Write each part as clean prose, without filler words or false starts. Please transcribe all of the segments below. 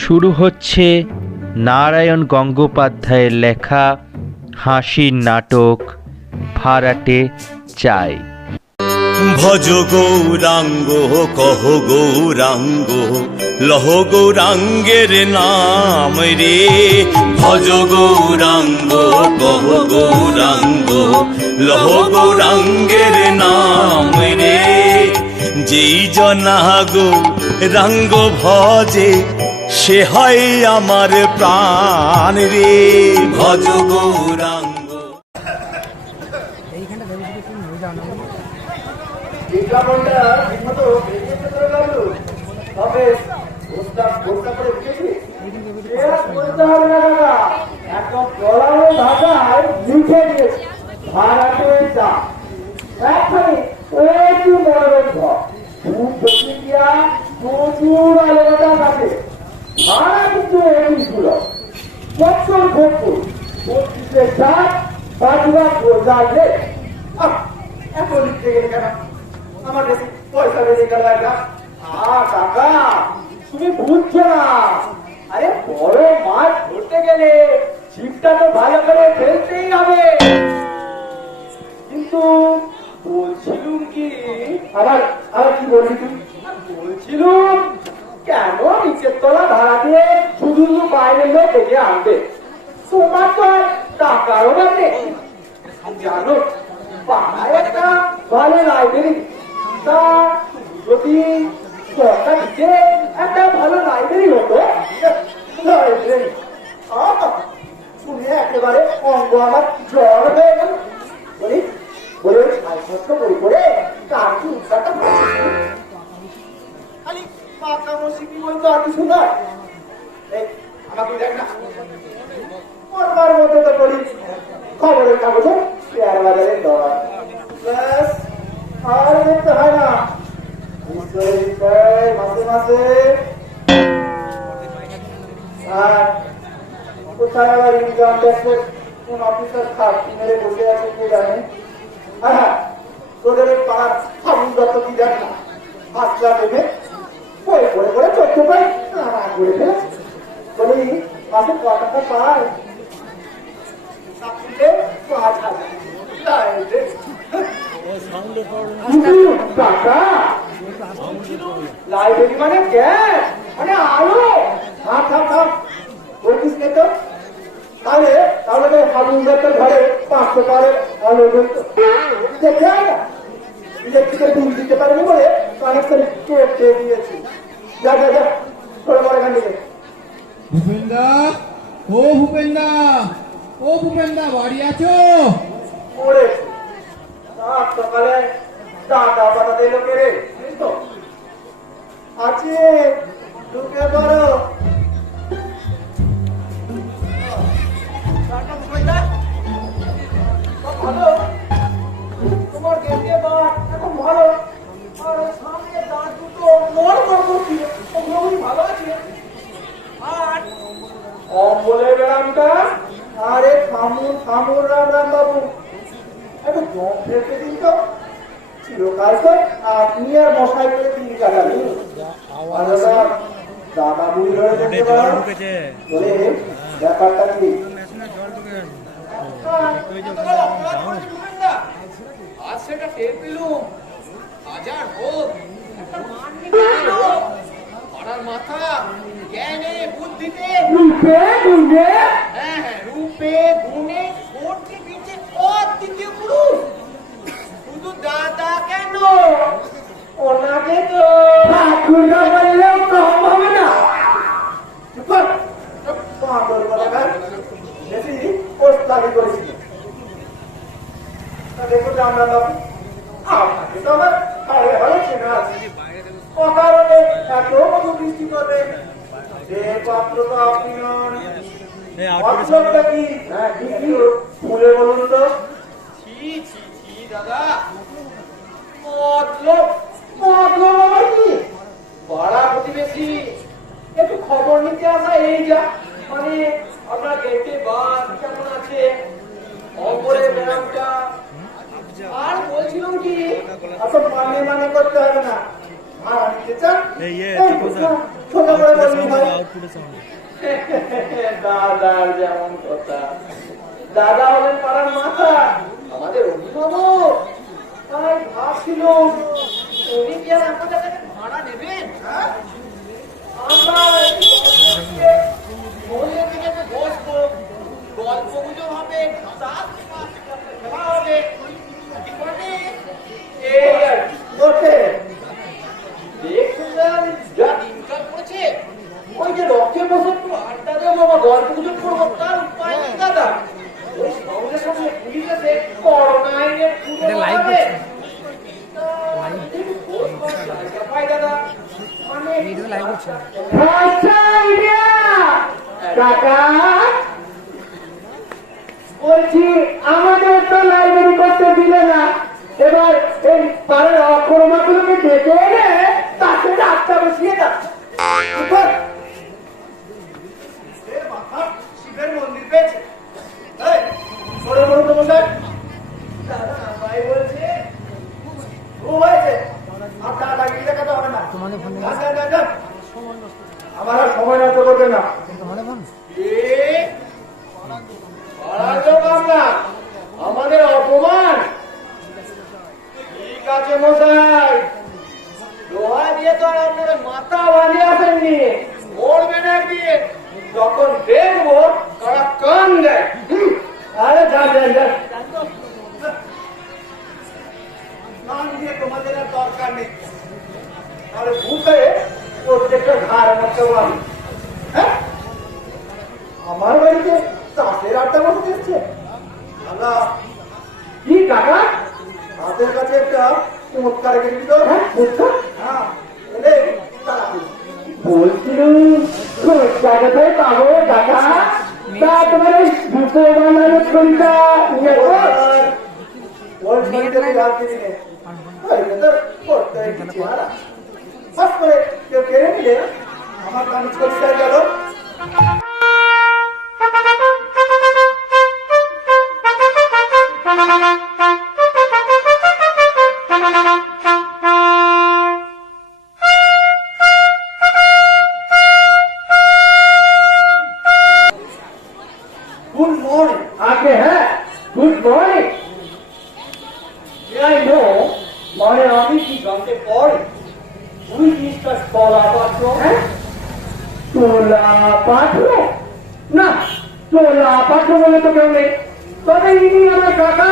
শুরু হচ্ছে নারায়ণ গঙ্গোপাধ্যায়ের লেখা হাসির নাটক ভাড়াটে চাই। ভজ গৌরাঙ্গ কহ গৌরাঙ্গ লহ গৌরাঙ্গের নাম রে, ভজ গৌরাঙ্গ কহ গৌরাঙ্গ লহ গৌরাঙ্গের নাম রে, যেই জনা গৌরাঙ্গ ভজে সে হয় আমার প্রাণ রে, ভজ গৌরাঙ্গ। বিজ্ঞাপনটা ঠিকমতো বেরিয়েছে তো লাগলো, তবে ভোটটা করে দিয়েছি বলতে হবে না দাদা, একদম জলানো ভাষায় লিখে দিয়েছি ভাড়াটে চা। এখনই একটু মনোরঞ্জ প্রতিক্রিয়া প্রচুর আলোচনা থাকে। ভাড়া কিন্তু এগুলো বছর ভোটপুর 25-এর চাপ 5 লাখ বোঝালে এত লিখতে গেলে কেন? আমার কাছে পয়সা বেরিয়ে গেল একটা। কাকা তুমি বুঝছো না, আরে বড় মাছ ধরতে গেলে ছিপটা তো ভালো করে ফেলতেই হবে। কিন্তু বলছিলুম কি, আবার কি বলছি তুমি? বলছিলুম কেন নিচের তলা ভাড়া দিয়ে শুধু শুধু বাইরের লোক ডেকে আনবে? তোমার তো টাকারও না নেই জানো, পাড়ায় একটা ভালো লাইব্রেরি, তা যদি সরকার দিকে একটা ভালো লাইব্রেরি হতো। লাইব্রেরি শুনে একেবারে অঙ্গ আমার জ্বর হয়ে গেল। বলে ছাইপত্র বই করে তার কি উৎসাহটা খালি পাকা মসিকি বলতো আর কিছু নয়। আমাকে দেখ না, পড়বার মধ্যে তো পড়ি খবরের কাগজে শেয়ার বাজারের দর, আর দেখতে হয় না মাসে মাসে। আর কোথায় আবার ইনকাম ট্যাক্সের কোন অফিসার খাপ মেরে বসে আছে কে জানে। হ্যাঁ, তোদের পাড়ার ফাগুন দত্ত কি দেখ না, হাতটা দেখে পড়ে পড়ে পড়ে চোখে পাই করে ফেলেছে। বলি মাসে ক টাকা পায়? লাইব্রেরি মানে গ্যাস মানে আলো। বলছিস কে তো? তাহলে তাহলে হাবুলদারটার ঘরে 500 পারের আলো দেখে না, ইলেকট্রিকের বিল দিতে পারেনি বলে কানেকশন কেটে দিয়েছি। যা যা যা করে পরে গান দিকে। ভূপেন্দা, ও ভূপেন্দা, ও ভূপেন্দা বাড়ি আছো? ওরে সকালে দাদা পাঠাতে লোকে রে আছে, ঢুকে পড়ো। ভালো তোমার গেটে বাট এখন ভালো, আর সামনে দাঁত দুটো নড়বড় করছিল, ওগুলো ভালো আছে। আর অম্বলের ব্যায়ামটা, আরে থামুন থামুন রাম রাম বাবু, একটু জম ফেলতে দিন তো। চিরকাল তো আপনি আর মশাই করে দিন কাটাবেন। দাদা বুড়ি ধরে দেখতে পারো বলে ব্যাপারটা কি আজ সেটা টের পেলুম হাজার হোক একটা মান নেই পাড়ার মাথা জ্ঞানে বুদ্ধিতে রূপে গুণে হ্যাঁ রূপে গুণে সত্যি পিছে পথ দ্বিতীয় পুরুষ শুধু দাদা কেন ওনাকে তো ঠাকুরদা বললেও কম হবে না চুপ কর। পাগল বলাকার বেশি পোস্টারি করেছিল দেখো জানলাম বাবু আপনাকে তো আমার ভালো ভালো চেনা আছে অকারণে এত কত বৃষ্টি করবে যে পাত্র তো আপনি নন মতলবটা কি হ্যাঁ কি ফুলে বলুন তো ছি ছি ছি দাদা মতলব মতলব আবার কি পাড়া প্রতিবেশী একটু খবর নিতে আসা এই যা মানে আপনার গেটে বাস কেমন আছে অপরে ব্যায়ামটা আর বলছিলাম কি অত মানে করতে হবে না আর নিতে চান ছোট করে বললি ভাই দাদার যেমন কথা দাদা হলেন পাড়ার মাথা আমাদের অভিভাবক তাই ভাবছিল উনি কি আর আমাদের কাছে ভাড়া নেবেন আমরা মহিলা থেকে বসবো গল্প গুজব হবে খেলা হবে মানে এই আর কি। বসে দেখছিলাম যা দিনকাল পড়েছে ওই যে রকে বসে একটু আড্ডা দেবো বাবা গল্প গুজব করবো তার উপায় নেই দাদা ওই সঙ্গে সঙ্গে পুলিশে করোনা আইনের পুরো হবে আচ্ছা ইডিয়া কাকা বলছি আমাদের তো লাইব্রেরি করতে দিলে না এবার এই পাড়ার অকর্মাগুলোকে ডেকে এনে তাকে রাস্তা বসিয়ে দাও শিবের মন্দির পেয়েছে বড় বড় তো মশাই দাদা ভাই বলছে ও হয়েছে আপনার লাগিয়ে দেখাতে হবে না যান, যান, যান। আমার আর সময় নষ্ট করবেন না পাড়ার লোক আমরা আমাদের অপমান ঠিক আছে মশাই লোহা দিয়ে তো আর আপনারা মাথা বাঁধিয়ে আসেননি মরবেন একদিন যখন দেখবো তারা কান দেয় আরে যান যান যান কান দিয়ে তোমাদের আর দরকার নেই আরে ভূতে প্রত্যেকটা ঘর মতো আমি হ্যাঁ আমার বাড়িতে চাষের আড্ডা বসতে এসছে আল্লাহ কি কাকা হাতের কাছে একটা চমৎকার গেলি তো হ্যাঁ হ্যাঁ এলে তারা বলছিলাম জায়গাটায় পাবো কাকা তা তোমার ওই ভূতে বানানোর ছবিটা নিয়ে ওই ছবিটাকে রাত দিনে ফস করে কেউ কেড়ে নিলে আমার কাজ করতে গেল গুড মর্নিং আগে হ্যাঁ গুড মর্নিং I know মানে আমি কি জানতে পারি তুই জিনিসটা তলা পাত্র হ্যাঁ তোলা পাত্র না তোলা পাত্র বলে তো কেউ নেই তবে ইনি আমার কাকা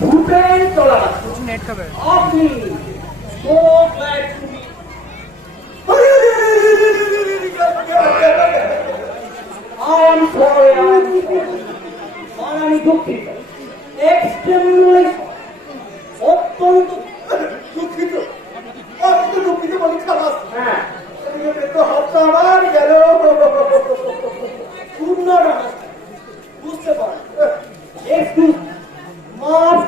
ভূতের তোলা পাত্র আপনি so glad to be I'm sorry, আমি দুঃখিত এক্সট্রিমলি অত্যন্ত দুঃখিত দুঃখিত বলি খালাস হ্যাঁ তো হপ্তা আবার গেল শূন্য বুঝতে পারি একটু মাফ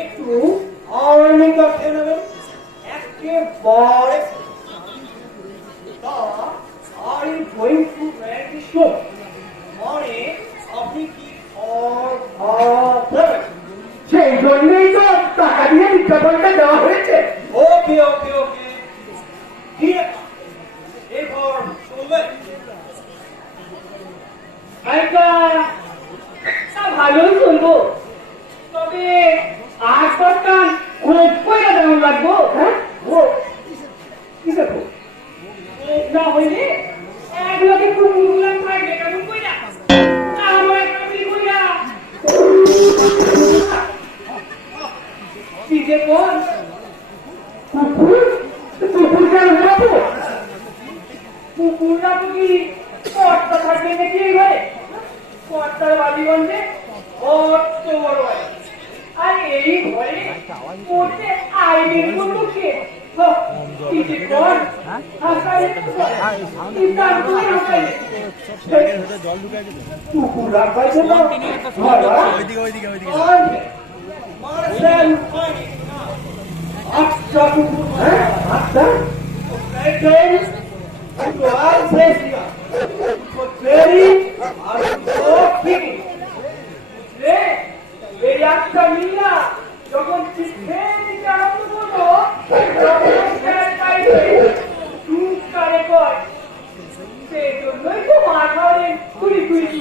একটু আর্নিকা খেয়ে নেবেন একেবারে তা are you going to ready so মানে আপনি কি সেই জন্যই তো টাকা দিয়ে বিজ্ঞাপনটা দেওয়া হয়েছে ওকে ওকে ওকে এবার আচ্ছা তা ভালোই শুনবো, তবে আজকালটা খুব কইরা দাম লাগবো। হ্যাঁ ও কি দেখো না হইলে এক লোকে কুকুরগুলাম থাকবে কেমন কইরা আমার কামড়ি কইরা কি যে কোন কুকুর কুকুর কেন যাবো? কুকুররা তো কি কর্তা থাকবে নাকি এই ঘরে? কর্তার বাড়িগঞ্জে অত বড় হয়, আর এই ঘরে পড়তে আইনের কোন কে? কি যে কোন হাসাই কুকুর রাখবাইছে না আচ্ছা কুকুর, হ্যাঁ আচ্ছা যখন সেই জন্যই তো মাথা কুড়ি কুড়ি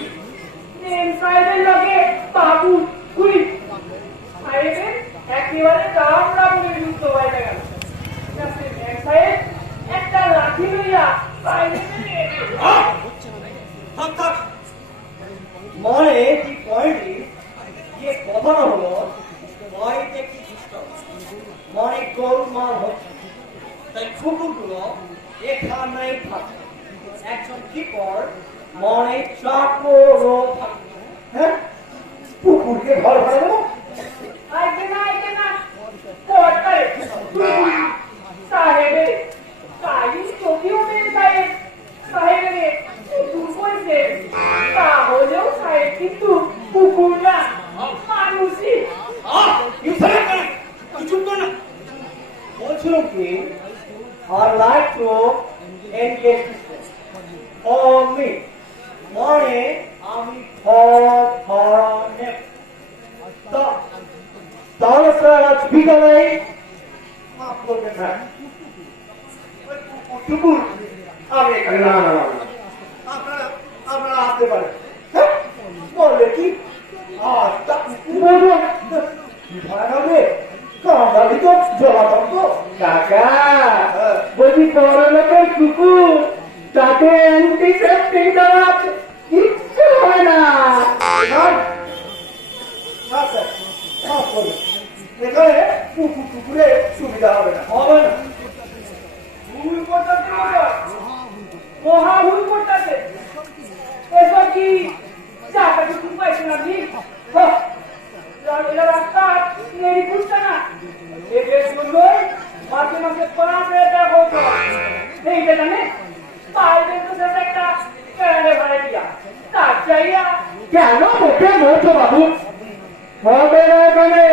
সাহেবের লগে বাবু কুড়ি সাহেবের একেবারে রাম রাম যুক্ত হয়ে গেল। সাহেব একটা লাঠি লইয়া মনে কি কয়টি যে কথা হলো মনে কি সিস্টেম মনে গোলমাল হচ্ছে, তাই কুকুরগুলো এখানেই থাকে। একজন কি কর মনে চাকরও থাকে। হ্যাঁ কুকুরকে ঘর ভাড়া দেবো? আইকে না কর্তায় সাহেবে তাই যদিও মেন সাহেবে দূর করেছে, তাহলেও সাহেব কিন্তু কুকুর না মানুষই। বলছিলাম কি I like to engage for me মনে আমি তাহলে স্যার আজ বিকালে মাফ করবেন না কুকুর আমি এখানে না আপনারা আসতে পারেন। বললে কি আচ্ছা বলুন কি ভাড়া হবে? কামড়ালি তো জলাতঙ্ক কাকা বলছি বড় লোকের কুকুর, তাতে অ্যান্টিসেপ্টিক দেওয়া আছে, কিচ্ছু হয় না। এখানে কুকুরে সুবিধা হবে না। ভুল করতেছে মহা ভুল করতেছে। এসব কি চাকা টুকু পাইছেন আপনি? রাস্তা নেই বুঝছে না, এদের জন্যই মাঝে মাঝে 5,000 টাকা খরচ হয়। এইটা জানে পাইবেন তো সেটা একটা ক্যান্ডে ভাড়া দিয়া তার চাইয়া কেন মুখে বলছো বাবু? হবে না এখানে,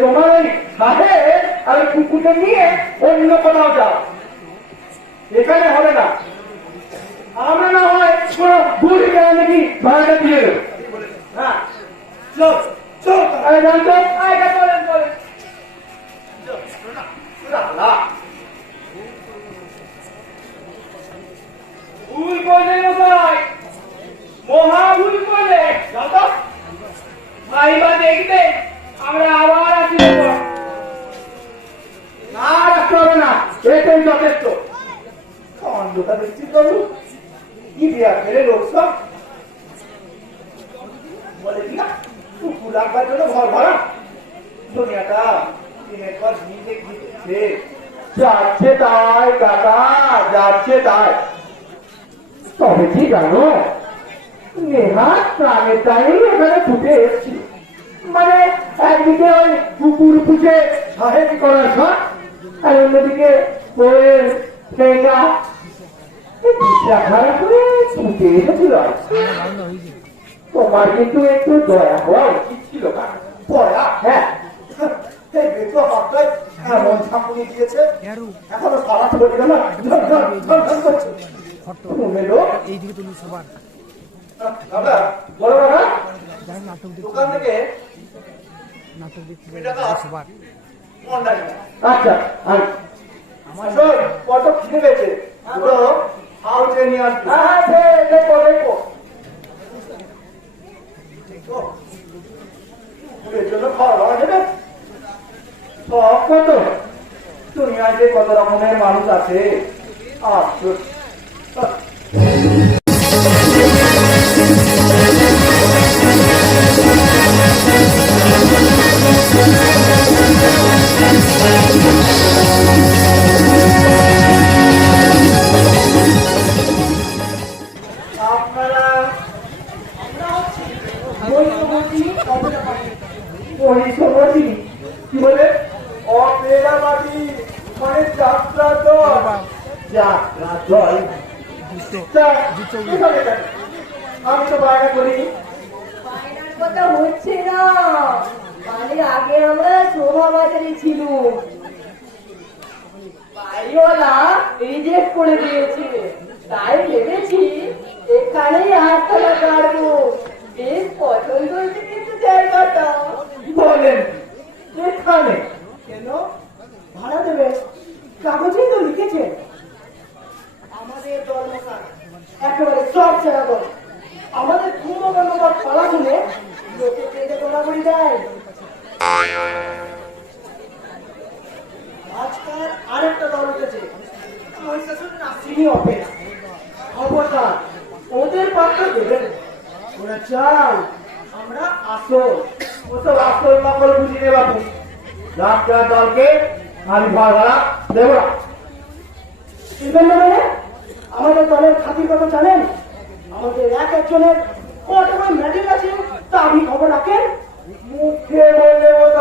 তোমার ওই সাথে আর কুকুরকে নিয়ে অন্য কোথাও যাও, এখানে হবে না। আমরা না হয় কোনো বুড়ি কেন নাকি ভাড়াটা দিয়ে দেবো। হ্যাঁ চল চল জানতো আয়গা চলেন চলেন ভুল করলে মশাই, মহা ভুল করলে। ভাইবা দেখবে আমরা আবার আসি না, রাখতে হবে না, এটাই যথেষ্ট। খন্ডটা দেখছি তবু কি বিয়া ফেলে লোক সব বলে কি না কুকুর রাখবার জন্য ঘর ভাড়া দুনিয়াটা দিনের পর দিন দেখছে যাচ্ছে তাই কাকা, যাচ্ছে তাই। তবে কি জানো, নেহাত প্রাণের টাই এখানে ছুটে এসছি। মানে একদিকে ওই কুকুর পুষে সাহেব করার শখ, আর অন্যদিকে ওই ঠেঙ্গা খারাপ করে ছুটে এসেছিল। তোমার কিন্তু একটু দয়া হওয়া উচিত ছিল কাকা। পড়া হ্যাঁ এমন ঝাঁকুনি দিয়েছে এখনো সারা চলে গেল করছে বলো কাকা, দোকান থেকে আচ্ছা কত খিদে পেয়েছে হাউসে নিয়ে আসবে। দেখো দেখো জন্য খাওয়া দাওয়া নেবে? সব কত দুনিয়ায় যে কত রকমের মানুষ আছে। আশ্চর্য। আপনারা কি বলে? অপেরাবাদী মানে যাত্রা দল। যাত্রা দল? আমি তো বায়না করি। বায়নার কথা হচ্ছে না, মানে আগে আমরা শোভা বাজারে ছিল, বাড়িওয়ালা রিজেক্ট করে দিয়েছে, তাই ভেবেছি এখানেই হাততলা কাটবো। বেশ পছন্দ হয়েছে কিন্তু জায়গাটা। বলেন এখানে কেন ভাড়া দেবে? কাগজেই তো লিখেছে আমাদের দল মশাই একেবারে সব সেরা দল। আমাদের কুম্ভকর্ণবার পালা শুনে লোকে পেটে গোলাগুলি দেয়। আজকাল আরেকটা দল উঠেছে, নাসিনী অপেরা। খবরদার ওদের পাত্র দেবেন। ওরা চাই আমরা আসল, ওসব আসল নকল বুঝিয়ে বাবু। যাত্রা দলকে আমি ভাড়া দেব না। দিবেন না মানে? আমাদের দলের খাতির কথা জানেন? আমাদের এক একজনের কত মেডেল আছে তা আপনি খবর রাখেন? মুখে বললে ওটা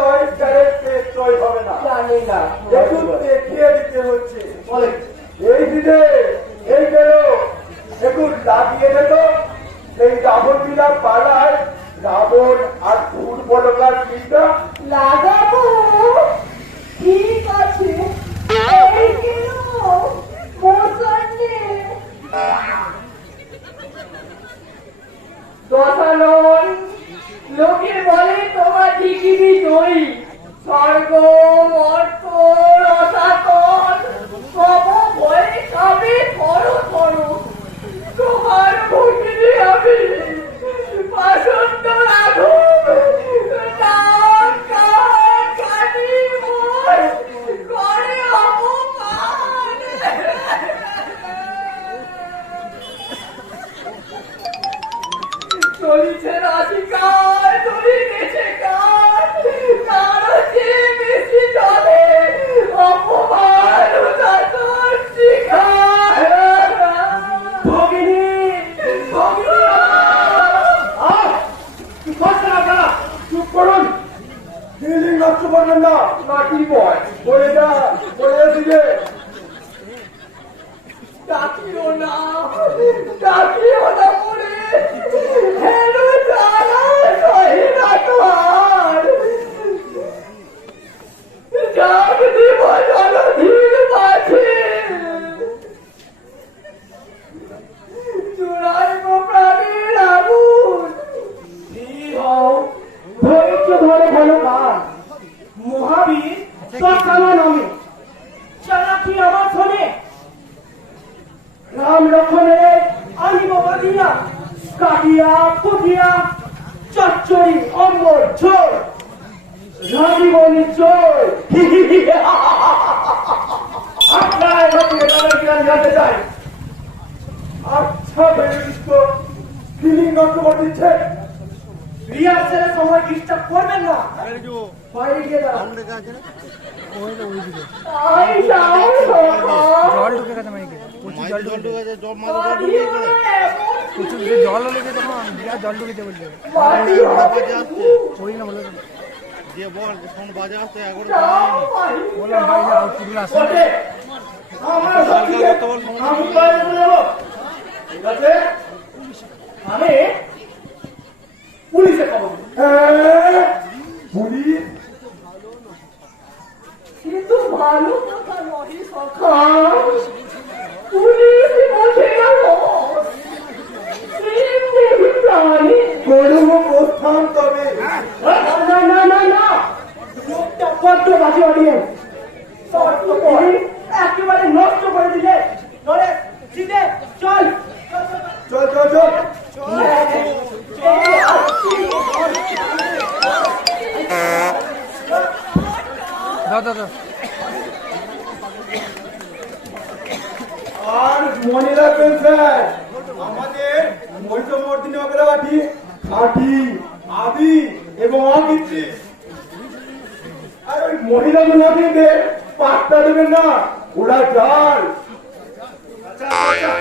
হবে না, জানি না, একটু দেখিয়ে দিতে হচ্ছে। বলে এই দিনে এই বেরো একটু লাগিয়ে যেত এই রাবণ বিলা পাড়ায় রাবণ আর দুর্বলকার চিন্তা লাগাবো। ঠিক আছে, এই কিনো মোসন্নে দশানন। লোকে বলে তোমার ঠিকই দই, স্বর্গ মর্ত রসাতল সব ভয়ে খাবে ধরো ধরো। তোমার ভুগিনি আমি পাষণ্ড রাঘব, নাক কান কাটি মোর করে অপমান। চলিছে রাধিকার চলিতেছে কার, কারো চেয়ে বেশি চলে অপমান উদাসন শিখার। ভগিনী ভগিনী চুপ করুন। ফিলিং নষ্ট করবেন না। নাকি বয় বলে যা, বলে দিবে। ডাকিও না, ডাকিও না মরে, হেন জ্বালা সহি না তোমার। জাগ দিব জলধীর মাঝে, চূড়াইব প্রাণের আগুন। ধৈর্য ধরে ভালো গান। মহাবীর সকামা নামে চালাকি আমার শোনে। রাম লক্ষণের আনিব বাদিয়া কাটিয়া কুটিয়া চচ্চড়ি অম্বর ঝোল রাজীব নিশ্চয়। আপনারা জানতে চাই। আচ্ছা বেরিস্ট ফিলিং নষ্ট করে দিচ্ছে। রিহার্সেলের সময় ডিস্টার্ব করবেন না। বাইরে গিয়ে দাঁড়ান। আই যাও জল ঢুকে গেছে মাইকে, প্রচুর জল ঢুকে গেছে, প্রচুর জল হলে যে তখন বিরাট জল ঢুকেছে বলছে। ওই না বলে যে বল ফোন বাজে আসতে এখন বললাম ভাই আউটপুট আসে। আমরা সত্যিকে আমি বাইরে চলে যাবো। ঠিক আছে, আমি পুলিশে খবর দেব। পুলিশ কিন্তু ভালো কথা নয় সখা, পুলিশ বসে গেল প্রাণী করব প্রস্থান তবে। না না না না, লোকটা বড্ড বাজে অডিয়েন্স। একেবারে নষ্ট করে দিলে। ধরে জিতে চল চল চল চল। দাদা। আর মনে রাখবেন স্যার, আমাদের মহিষমর্দিনী অগ্রগাঠি খাঁটি, আদি এবং অকৃত্রিম। আর ওই মহিলা মুনাফিকদের পাত্তা দেবেন না, ওরা জাল। আচ্ছা আচ্ছা,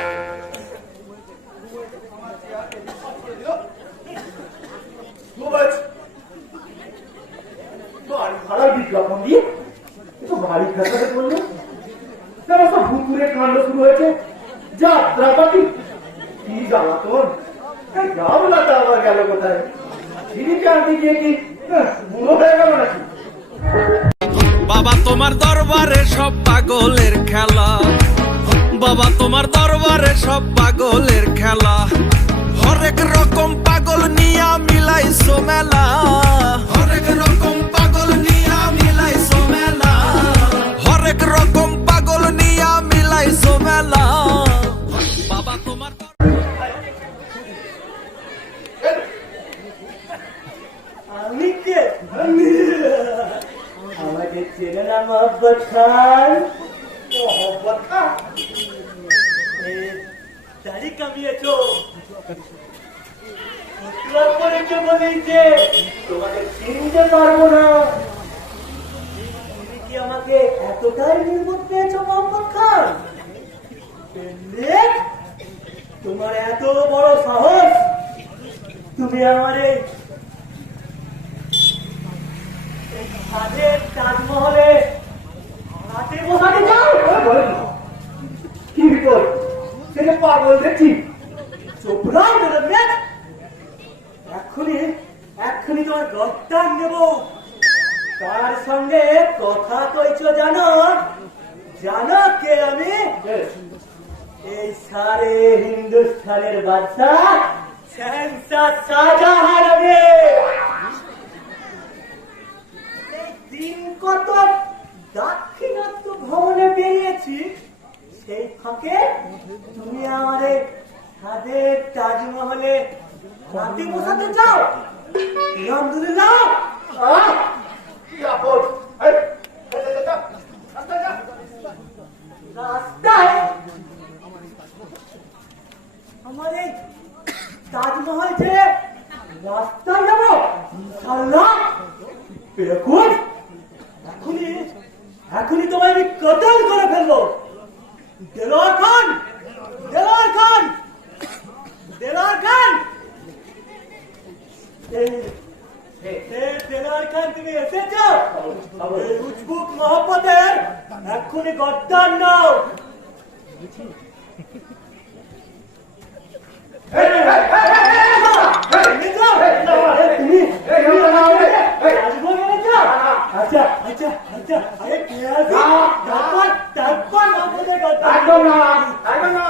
বাড়ি ভাড়ার বিজ্ঞাপন দিয়ে একটু বাড়ি খেসাতে করলো। সমস্ত ভুতুরে কাণ্ড শুরু হয়েছে, যাত্রাপাতি কি জ্বালাতন। গাবলাটা আবার গেল কোথায়? দিদিকে আনতে গিয়ে কি বুড়ো হয়ে গেল নাকি? বাবা তোমার দরবারে সব পাগলের খেলা, বাবা তোমার দরবারে সব পাগলের খেলা, হরেক রকম পাগল নিয়া মিলাইছো মেলা, হরেক রকম পাগল নিয়া মিলাইছো মেলা, হরেক রকম পাগল নিয়া মিলাইছো মেলা। বাবা তোমার আমি কে? আমাকে চেনে না মোহাম্মদ খান? মোহাম্মদ খান দাড়ি কামিয়েছো, করেছো বলেই যে তোমাকে চিনতে পারবো না। তুমি কি আমাকে এতটাই নির্বোধ পেয়েছো মোহাম্মদ খান? তোমার এত বড় সাহস, তুমি আমার এই তাজমহলে হাতে বসাতে চাও? কি বিপদ? সেটা পাগল দেখছি। এক্ষুনি তোমার গদ্দান নেব। তার সঙ্গে কথা কইছো জানো? জানো কে আমি? এই সারে হিন্দুস্তানের বাদশাহ শাহজাহান শাহজাহান। আমি দিন কত দাক্ষিণাত্য ভ্রমণে বেরিয়েছি, সেই ফাঁকে তুমি আমার ছাদের তাজমহলে রাতে বসাতে চাও? আলহামদুলিল্লাহ। রাস্তায় আমার এই তাজমহল ছেড়ে রাস্তায় যাবো? ইনশাআল্লাহ। দেখুন, এখনই তোমায় আমি কতল করে ফেলবো। দেলোয়ার খান, দেলোয়ার খান, দেলোয়ার খান, দেলোয়ার খান, তুমি এসেছ? উজবুক মোহাম্মদের এক্ষুনি গদ্দান নাও। আচ্ছা আচ্ছা আচ্ছা, তারপর আমাদের কথা। একদম না, একদম না।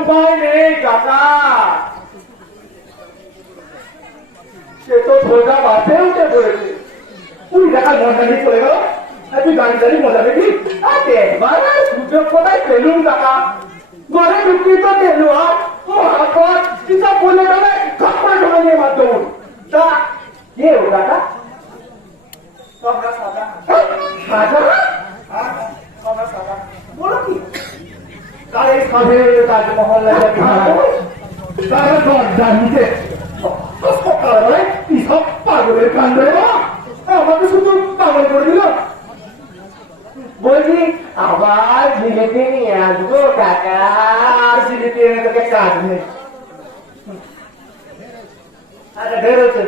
উপায় নেই কাকা, সে তো সোজা বাসে উঠে পড়েছে। তুই দেখা মজা নিয়ে চলে গেল, তুই গাড়ি গাড়ি মজা দেখি। একবার সুযোগ কোথায় পেলুম কাকা? ঘরে ঢুকি তো পেলু আর মহাপদ কিসব বলে যাবে, খপরে ঢুকে নিয়ে মাধ্যম। তা কে ও কাকা? সাদা সাদা সাদা বলো কি? তার এই সাধে তাজমহল তারা দরজা নিতে সব পাগলের কাণ্ড। আমাকে শুধু পাগল করে দিল। বলছি আবার জিলেপি নিয়ে আসবো কাকা, আর জিলেপি এনে তোকে কাজ নেই। আচ্ছা ঢের হচ্ছে।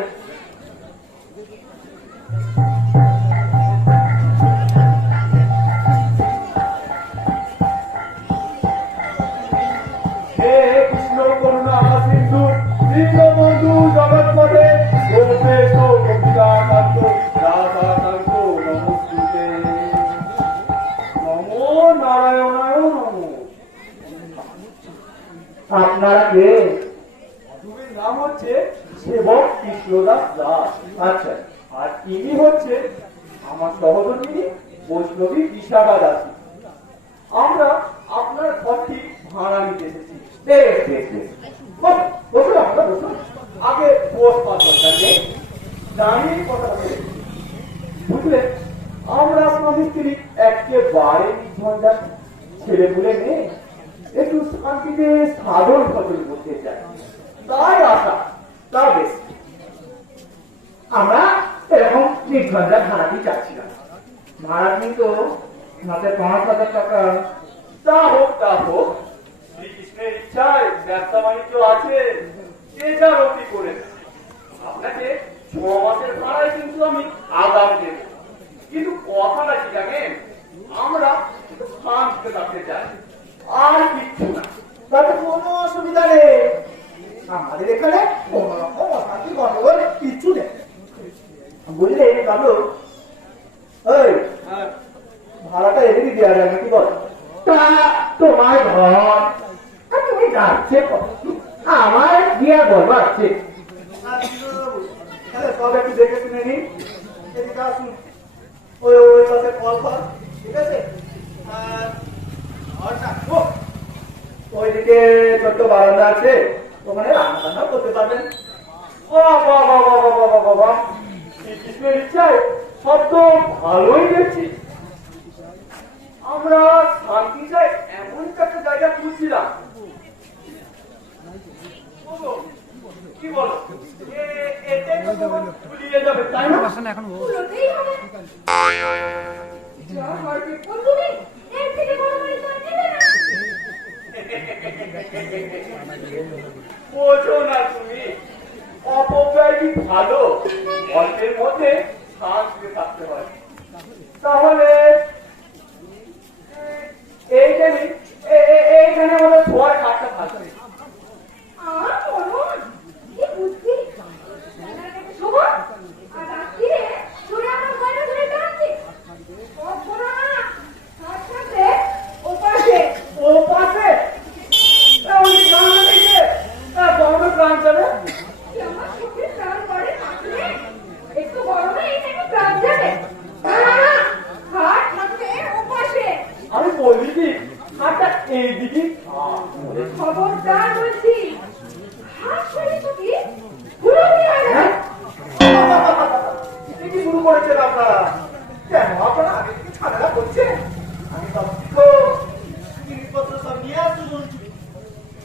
হে কৃষ্ণ করুণা সিন্ধু দীনবন্ধু জগৎপদে গোপেশ গোপিকাকান্ত রাধাকান্ত নমস্তুতে। নমো নারায়ণায় নমো। আপনারা কে? তুমি নাম হচ্ছে সেবক কৃষ্ণদাস দাস। আচ্ছা, আর ইনি হচ্ছে আমার সহধর্মিনী বৈষ্ণবী বিশাখা দাসী। আমরা আপনার ঘরটি ভাড়া নিতে এসেছি। বেশ বেশ বেশ, বসুন আপনারা বসুন। আগে বসবার দরকার নেই, দাঁড়িয়ে কথা বলে বুঝলেন। আমরা স্বামী স্ত্রী একেবারে নির্ঝঞ্ঝাট, ছেলে পুলে নেই, একটু শান্তিতে সাধন ভজন করতে চাই, তাই আসা। তা বেশ, আমরা এরকম নির্ঝঞ্ঝাট ভাড়াটি চাচ্ছিলাম। ভাড়া কিন্তু মাসে 5,000 টাকা। তা হোক তা হোক, শ্রীকৃষ্ণের ইচ্ছায় ব্যবসা বাণিজ্য আছে, যে যা রতি করে আপনাকে 6 মাসের ভাড়ায় কিন্তু আমি আগাম দেব। কিন্তু কথাটা কি জানেন, আমরা একটু শান্তিতে থাকতে চাই, আর কিচ্ছু না। তাতে কোনো অসুবিধা নেই, আমাদের এখানে কোনো রকম অশান্তি গন্ডগোল কিচ্ছু নেই, বুঝলে বাবু। ওই ভাড়াটা এদিকে দেওয়া যায় নাকি বল? তা তোমার ঘর, তুমি যাচ্ছে আমার গিয়া বলবো আছে। সব একটু দেখে শুনে নিন, এদিকে আসুন। ওই ওই পাশে কল ঘর, ঠিক আছে? ওইদিকে ছোট্ট বারান্দা আছে, ওখানে রান্না টান্না করতে পারবেন। বাবা, শ্রীকৃষ্ণের ইচ্ছায় সব তো ভালোই দেখছি। আমরা শান্তি চাই এমন একটা জায়গা খুঁজছিলাম, কি বলো? এতে ঘুরিয়ে যাবে, তাই না? এখন পুরোতেই হবে। যা হয় বিপদ তুমি, এর থেকে বড় বাড়ি তো আর নেবে না। বোঝো না তুমি, অপব্যয় কি ভালো? অল্পের মধ্যে শান্তিতে থাকতে হয়। তাহলে এইখানে আমাদের শোয়ার খাটটা থাকবে। আর বলুন, কি বুদ্ধি! বেলার কাছে শোবো, আর রাত্রিরে চলে আমার গয়না ধরে বেড়াচ্ছি। সব শোনো না, তার সাথে ওপাশে ও পাশে ওই গান থেকে বড় গান যাবে। কি আমার চোখে প্রাণ পড়ে থাকলে একটু গরমে এই থেকে প্রাণ যাবে। না না না, হাত থাকবে ওপাশে। আমি বলি কি, খাটটা এইদিকে খবরদার বলছি, হাত সরিয়ে তো কি ভুলো দিয়ে হয় না। কি শুরু করেছেন আপনারা? কেন আপনারা আগে থেকে ঝামেলা করছেন? আমি ভাবছি তো জিনিসপত্র সব নিয়ে আসতে বলছি।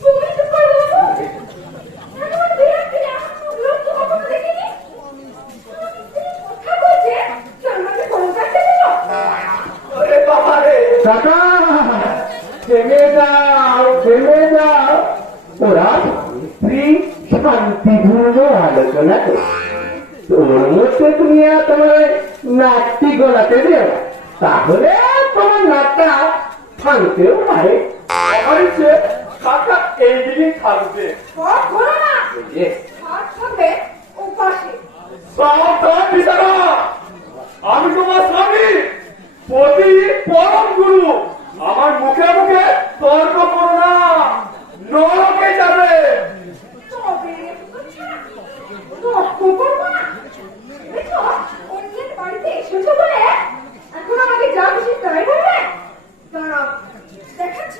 তুমি চুপ করে বলো। এমন বিরক্তি আমার মুখ লজ্জা কখনো দেখিনি। কথা বলছে, তার মানে ফোন কাটতে দিল। ওরে বাবা রে, কাকা থেমে যাও, থেমে যাও। ওরা স্ত্রী শান্তিপূর্ণ আলোচনা করে, তোর মধ্যে তুমি তোমার নাকটি গলাতে দেও, তাহলে তোমার নাকটা ভাঙতেও পারে। আমার ইচ্ছে কাকা এইদিকে থাকবে। সব ঘোরো না, হাত থাকবে ওপাশে। সাবধান বিশাখা, আমি তোমার স্বামী, পতি পরম গুরু। আমার মুখে মুখে তর্ক করো না, নরকে যাবে। তবে তর্ক করবো না। দেখো, অন্যের বাড়িতে এসেছো বলে এখন আমাকে যা খুশি তাই বলবে? দাঁড়াও, দেখাচ্ছি।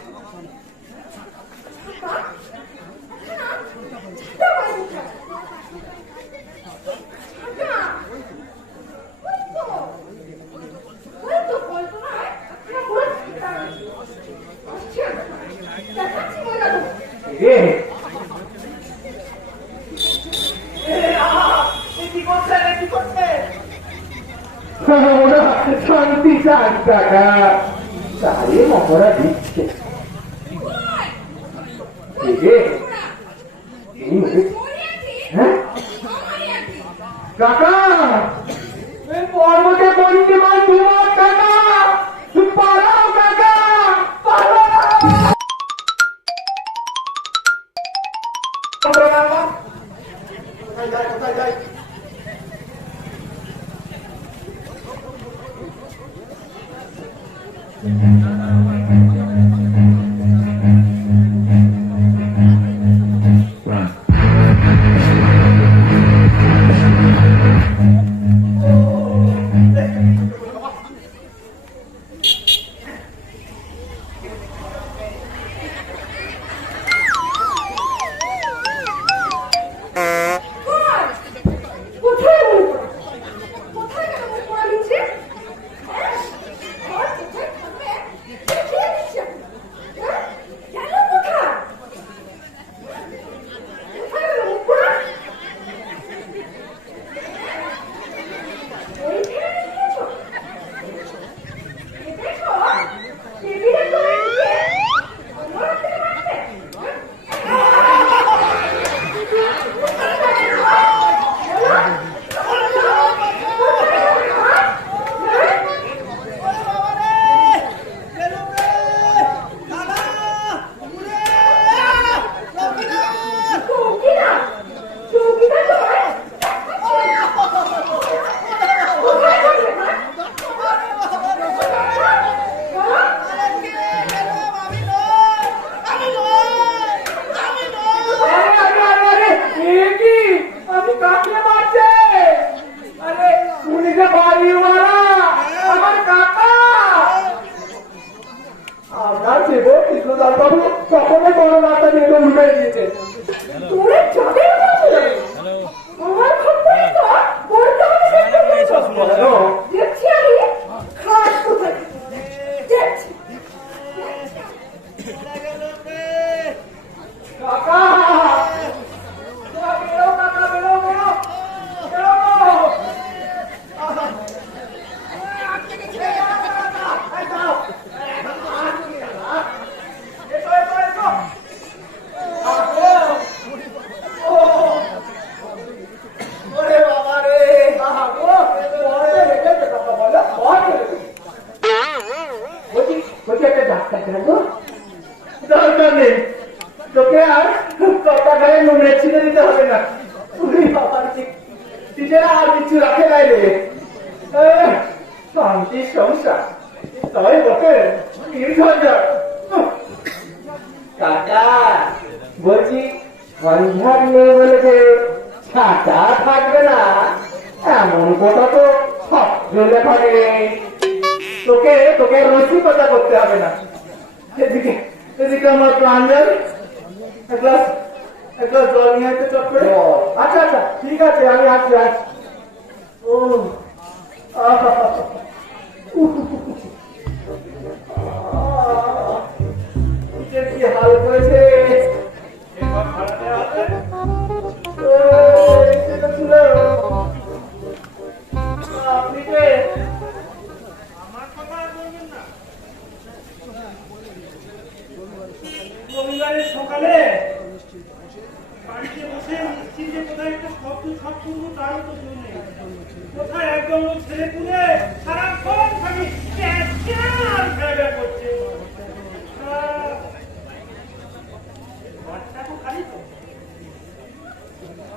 শান্তি চান টাকা, তাই মহড়া দিচ্ছে। কাকা পর্বতে পরিমাণ তোমার টাকা, পালাও কাকা, পালাও। কোথায় যাই? দেবো কৃষ্ণদাস বাবু তখনই বড় রাস্তা দিয়ে উঠে দিয়েছে। তোরা যাবে না আমার খবর তো বলতে বলো দেখছি আমি খাট কোথায় দেখছি কাকা বেরো কাকা বেরো বেরো বেরো ওরে বাবা রে বলছি একটা ডাক্তার কেন দরকার নেই তোকে আর কথা গায়ে নুমড়ে ছিঁড়ে দিতে হবে না তুই বাবার নিজেরা আর কিছু রাখে নাই রে শান্তি সংসার তাই বটে নির্ঝঞ্ঝাট কাকা বলছি সন্ধ্যার নেই বলে যে ছাতা থাকবে না এমন কথা তো সব লেখা নেই তোকে তোকে রসিকতা করতে হবে না এদিকে এদিকে আমার প্রাণ যাবে এক গ্লাস জল নিয়ে আসতে চট করে আচ্ছা আচ্ছা ঠিক আছে আমি আসছি আসছি ও কি হাল করেছে আপনি কে রবিবারের সকালে বাড়িতে বসে নিশ্চিত যে কোথায় একটা শব্দ সব শুনবো তারও তো জন্য নেই কোথায় একদম ছেলে পুলে সারাক্ষণ খালি খেলা করছে বাচ্চা তো খালি তো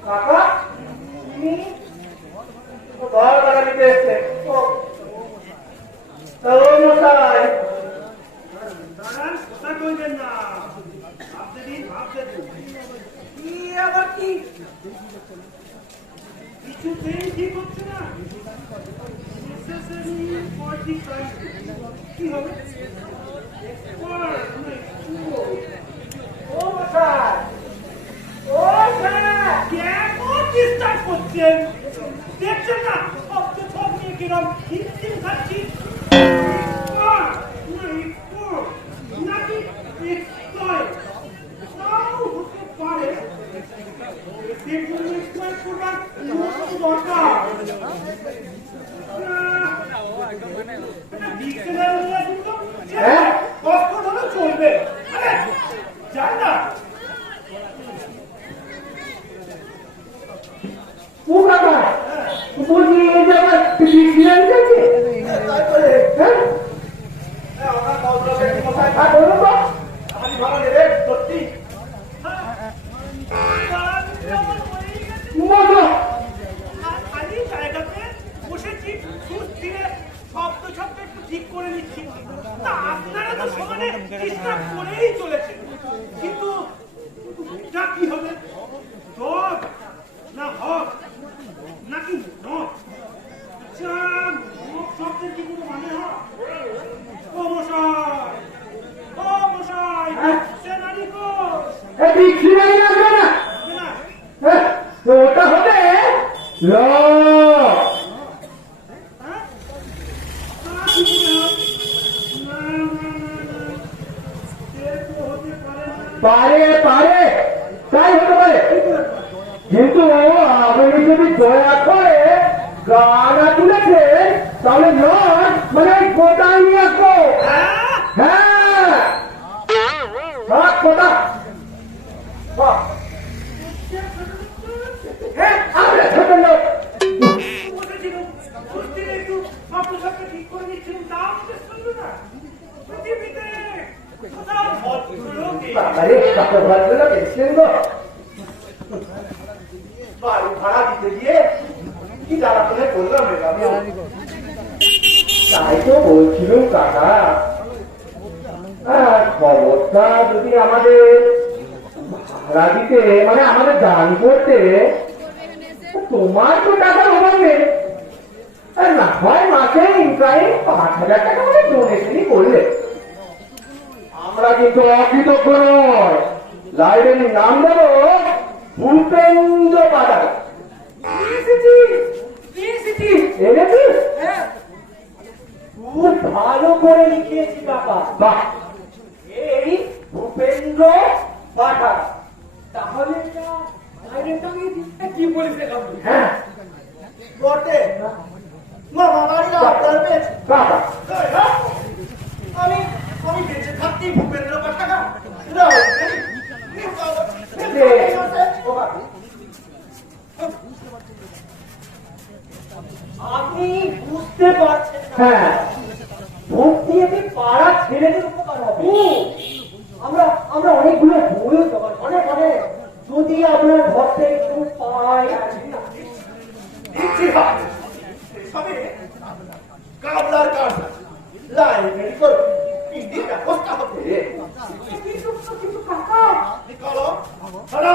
কাকা তুমি ঘর ভাড়া দিতে এসছে মশাই দাঁড়ান কথা কইবেন না ভাবতে দিন কি আবার কি কিছুতেই ঠিক হচ্ছে না কি হবে ও মশাই ও স্যার কেমন ডিস্টার্ব করছেন দেখছেন না সব নিয়ে কিরম হিমশিম খাচ্ছি নাকি তাও হতে পারে দরকার কষ্ট হলে চলবে যাই না ও কাকা বলছি এই যে আমার বিক্রিয়ান যাচ্ছে তারপরে হ্যাঁ আমার মজুরের মশাই খা বলুন তো আপনি ভালো নেবে সত্যি মজা খালি জায়গাতে বসেছি সুস্থিরে শব্দ একটু ঠিক করে নিচ্ছি তা আপনারা তো সমানে ডিস্টার্ব করেই চলেছেন কিন্তু এটা কি হবে দগ না হক নাকি নখ আচ্ছা নখ শব্দের কি কোনো মানে হয় ও মশাই সে নারী বিক্রিয়ান আসবে না ওটা হবে ল পারে পারে তাই হতে পারে কিন্তু আপনি যদি দয়া করে গানা তুলেছেন তাহলে নয় মানে গোটাই নিয়ে আসবো হ্যাঁ কথা হ্যাঁ আমরা ছোট লোক একটু শব্দ ঠিক করে নিচ্ছিলাম তা আমাকে শুনলো না পৃথিবীতে কোথাও ভদ্রলোক নেই। বাড়ি ভাড়া দিতে গিয়ে কি জ্বালাতনে করলাম রে বাবু তাই তো বলছিলাম কাকা খবরটা যদি আমাদের ভাড়া দিতে মানে আমাদের দান করতে তোমার তো টাকার অভাব নেই না হয় মাসে প্রায় 5,000 টাকা মানে ডোনেশনই করলে আমরা কিন্তু অকৃতজ্ঞ নয়। লাইব্রেরির নাম দেবো ভূপেন্দ্র পাঠাগার। এনেছিস? খুব ভালো করে লিখিয়েছি কাকা। বাহ, এই ভূপেন্দ্র পাঠাগার। তাহলে কি বলিস? হ্যাঁ বটে, মামা বাড়ির আপনার পেয়েছে কাকা। আমি আমি বেঁচে থাকতে ভূপেন্দ্র পাঠাগার আপনি বুঝতে পারছেন? হ্যাঁ, ভোট দিয়ে পাড়া ছেলেদের উপকার হবে। আমরা আমরা অনেকগুলো বইও জমা, অনেক অনেক, যদি আপনার ঘর থেকে একটু পাই। সবে কাবলার কাজ লাইব্রেরি করবে, পিন্ডির ব্যবস্থা হবে। কিন্তু কাকা, নিকলো হলো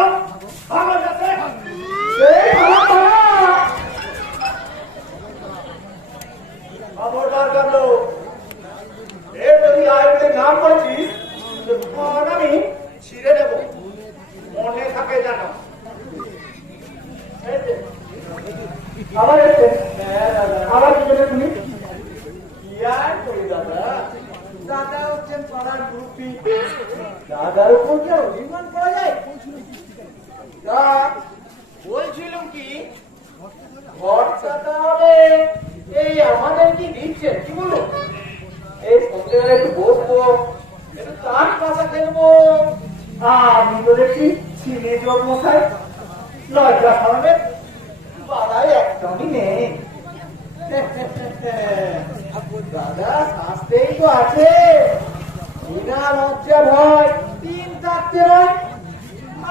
আমার কাছে খবরদার কাবলো, এর যদি লাইব্রেরির নাম করেছিস আমি ছিঁড়ে দেব, মনে থাকে জানো। আবার এসে আবার কি জন্য তুমি? দাদা হচ্ছেন পাড়ার গ্রুপি। দাদার উপর কি আর অভিমান করা যায়? বলছিলাম কি, খরচা তাহলে এই আমাদের কি দিচ্ছে কি বলো? এই সন্ধ্যেবেলা একটু বসবো, একটু তার কাছে খেলবো। আমি তো দেখছি চিনে যোগ মশাই লজ্জা খাওয়াবে বাধাই একদমই নেই। দাদা শাস্তেই তো আছে, বিনা লজ্জা ভয় তিন থাকতে হয়।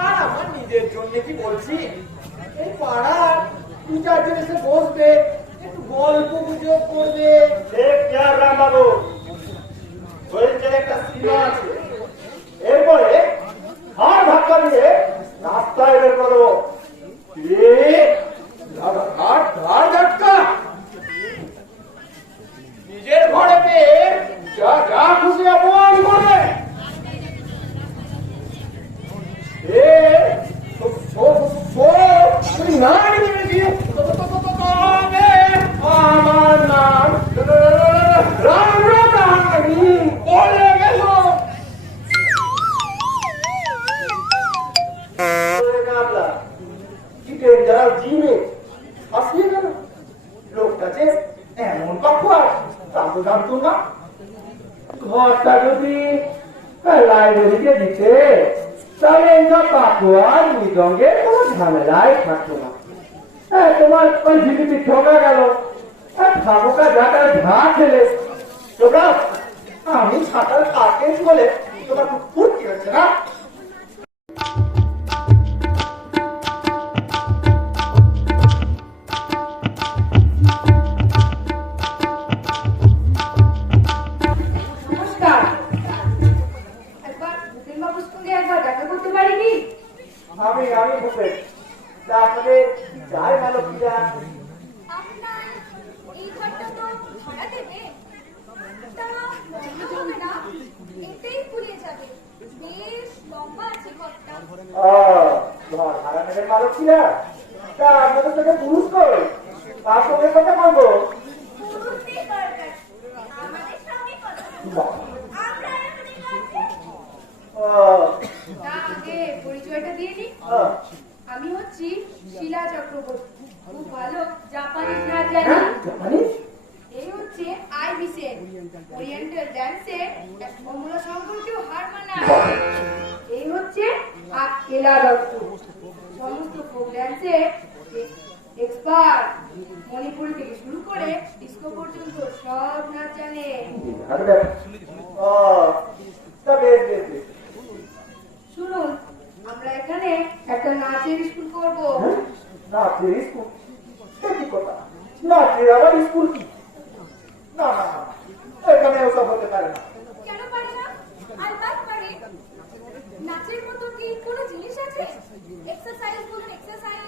আর আমার নিজের জন্য কি বলছি, এই পাড়ার দু চারজন এসে বসবে, একটু গল্প গুজব করবে। রাম বাবু হয়েছে একটা সীমা আছে, এরপরে হার ধাক্কা দিয়ে রাস্তায় বের করে দেবো। নিজের ঘরে পেয়ে যা যা খুশি অপমান করবে। আমার নাম রামরানি বলে গেল। কি যারা জিবে হাসিয়ে গেল। লোকটা যে এমন পাকুয়ার তা তো জানতো না। ঘরটা যদি লাইব্রেরিতে দিতে তাহলে এইসব পাকুয়ার মৃদঙ্গের কোনো ঝামেলাই থাকতো না। হ্যাঁ, তোমার ওই ঝিলিপি ঠকা গেল, খামোকা ঝাঁটার ঝা খেলে তোমরা। আমি সাঁতার কাকে বলে তোমার খুব ফুর্তি হচ্ছে না? নমস্কার। একবার ভূপেন বাবুর সঙ্গে একবার দেখা করতে পারি কি? আমি ভূপেন, তা আপনাদের যাই ভালো পূজা। আপনার এই ঘরটা তো ভাড়া দেবে, তা মনে হবে না এটাই পুড়িয়ে যাবে। বেশ লম্বা আছে ঘরটা। ঘর ভাড়া নেবেন মালক ছিলা? তা আপনাদের থেকে পুরুষ কই? তার সঙ্গে কথা বলবো। পুরুষদের দরকার, আমাদের সঙ্গে কথা বলুন। আমরা এখনই আসছি। তা আগে পরিচয়টা দিয়ে নিই। আমি হচ্ছি শিলা চক্রবর্তী, খুব ভালো জাপানিজ নাচ জানি। এই হচ্ছে আইবিসেন, ওরিয়েন্টাল ড্যান্সের এক অমূল্য সম্পর্কেও হার মানা। এই হচ্ছে এলা দত্ত, সমস্ত ফোক ড্যান্সের এক্সপার্ট। মণিপুর থেকে শুরু করে ডিস্কো পর্যন্ত সব নাচ জানে। শুনুন, আমরা এখানে একটা নাচের স্কুল করব। নাচের স্কুল? কি কথা? নাচের আবার স্কুল কি? না না না, এখানে ওসব হতে পারে না। কেন পারে না? আলবাত পারে। নাচের মতো কি কোনো জিনিস আছে? এক্সারসাইজ বলুন এক্সারসাইজ,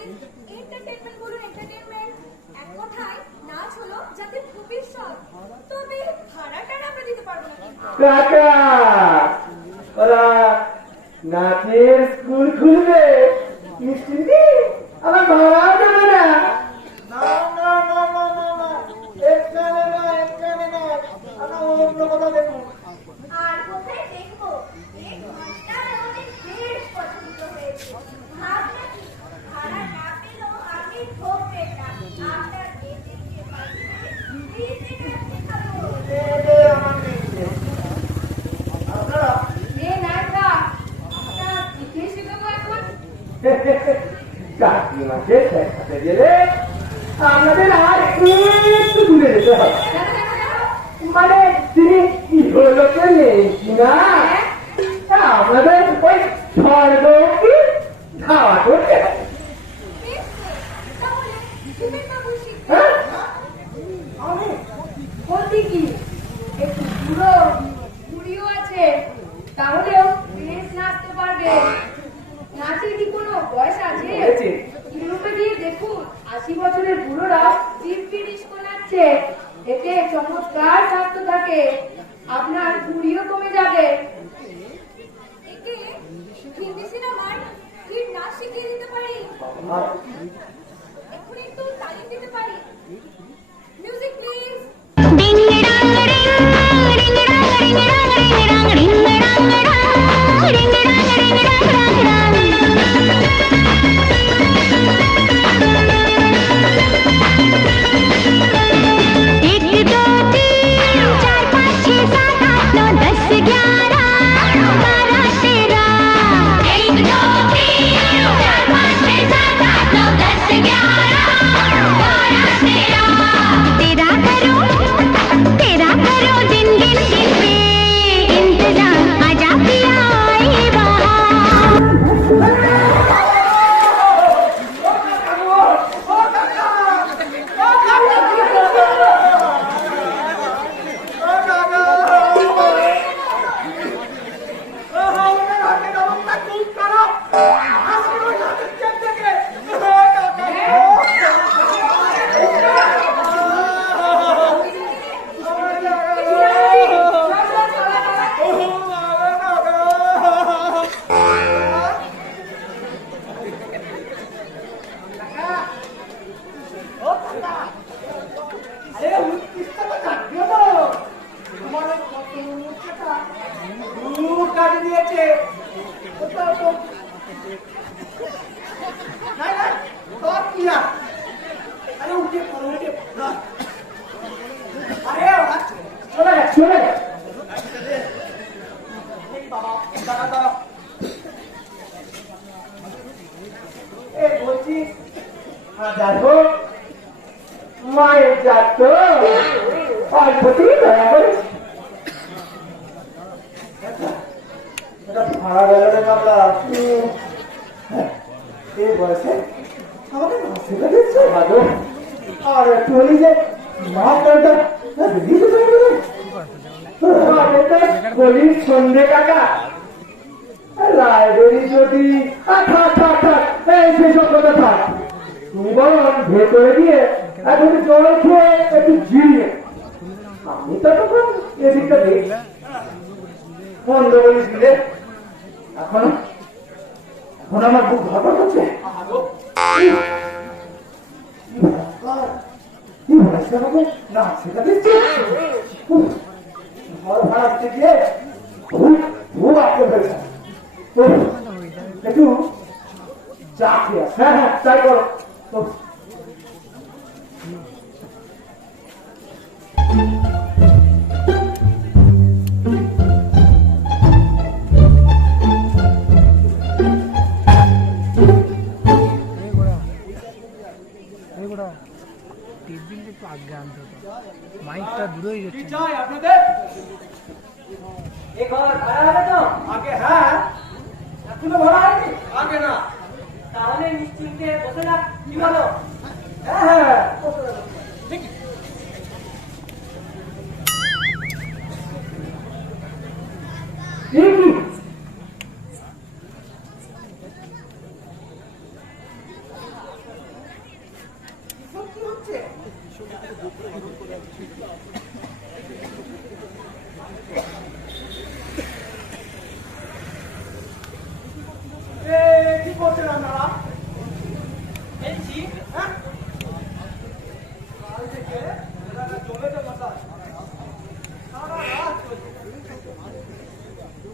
এন্টারটেইনমেন্ট বলুন এন্টারটেইনমেন্ট। এক কথায় নাচ হলো যাতে ভবিষ্যৎ। তবে ভাড়াটা আমরা দিতে পারবো না। কাকা ওরা নাচের স্কুল খুলবে, মিষ্টি আমার ভাড়া দেবে না। এখানে না, এখানে না, আমরা অন্য কথা দেখবো। আর কোথায় দেখবো? এই ঘরটা আমাদের বেশ পছন্দ হয়েছে। ভাবনা কি, ভাড়া না পেলেও আপনি ঠকবেন না। আপনার মেয়েদেরকে বাড়িতে ফ্রিতে রাখতে খাবো। আপনারা এ নায়িকা, আমরা কোথায় শিখাবো এখন? কাকিমাকে শেখাতে গেলে আপনাদের আর একটু দূরে যেতে হবে। দেখো, দেখো, দেখো। মানে তিনি ইহলোকে নেই কিনা আপনাদের ওই স্বর্গকে ধাওয়া করতে হবে। তাহলে তুমি বাবু শিখবে। হ্যাঁ? আমি বলছি কি, একটু বুড়ো বুড়িও আছে, তাহলেও বেশ নাচতে পারবে। নাচের কি কোনো বয়স আছে? আছে। ইউরোপে গিয়ে দেখুন 80 বছরের বুড়োরা দিব্যি ডিস্কো নাচছে। এতে চমৎকার স্বাস্থ্য থাকে, আপনার বুড়িও কমে যাবে। একে হিন্দি সিনেমার হিট নাচ শিখিয়ে দিতে পারি। এখন একটু তালিম দিতে পারি। Music please. দেখো মায়ের জাত তো অল্পতেই দয়া করে ভাড়া গেল রে বাবা। এই বয়সে আমাকে নাচ শেখা দিচ্ছে ভালো। আর একটু হলি যে মাস্টারটা বেরিয়ে যেতে বলি সন্ধে কাকা লাইব্রেরি যদি সেসব কথা থাক, তুমি বরং ভেতরে গিয়ে এখন জল খেয়ে একটু জিরিয়ে। আমি তো তখন এদিকটা দেখ বন্ধ বলিস দিলে এখন এখন আমার খুব ভালো হচ্ছে। কি বলেছে আমাকে নাচ শেখা দিচ্ছে, ঘর ভাড়া দিতে গিয়ে খুব আটকে ফেলছে। একটু চা খেয়ে আস। হ্যাঁ হ্যাঁ তাই করো। টেবিলটা একটু আগে আনতে হতো, মাইকটা দূরে হয়ে যাচ্ছে। চাই আপনাদের এই ঘর ভাড়া হবে তো? আগে হ্যাঁ, এখনো ভাড়া হয়নি। আগে না, তাহলে নিশ্চিন্তে বসে না কি ভালো। আপনারা হ্যাঁ? কাল থেকে এলাকা জমেছে মশা। সারা রাত চলছে।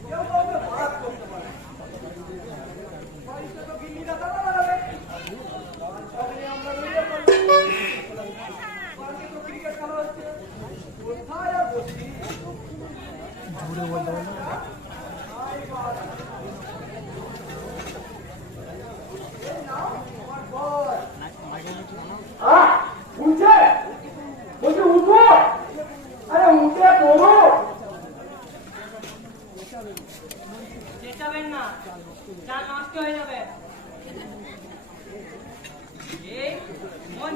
কেউ কাউকে ভাড়া করতে পারে না। বাড়িতে তো গিন্নিরা তালা লাগাবে। সকালে আমরা বেরিয়ে পড়ি। বাড়িতে তো ক্রিকেট খেলা হচ্ছে। কোথায় আর বসি? জোরে বলতে বলো। উঠছে বলছি উঠো, আরে উঠে পড়ো। চেঁচাবেন না, চা নষ্ট হয়ে যাবে। এই মন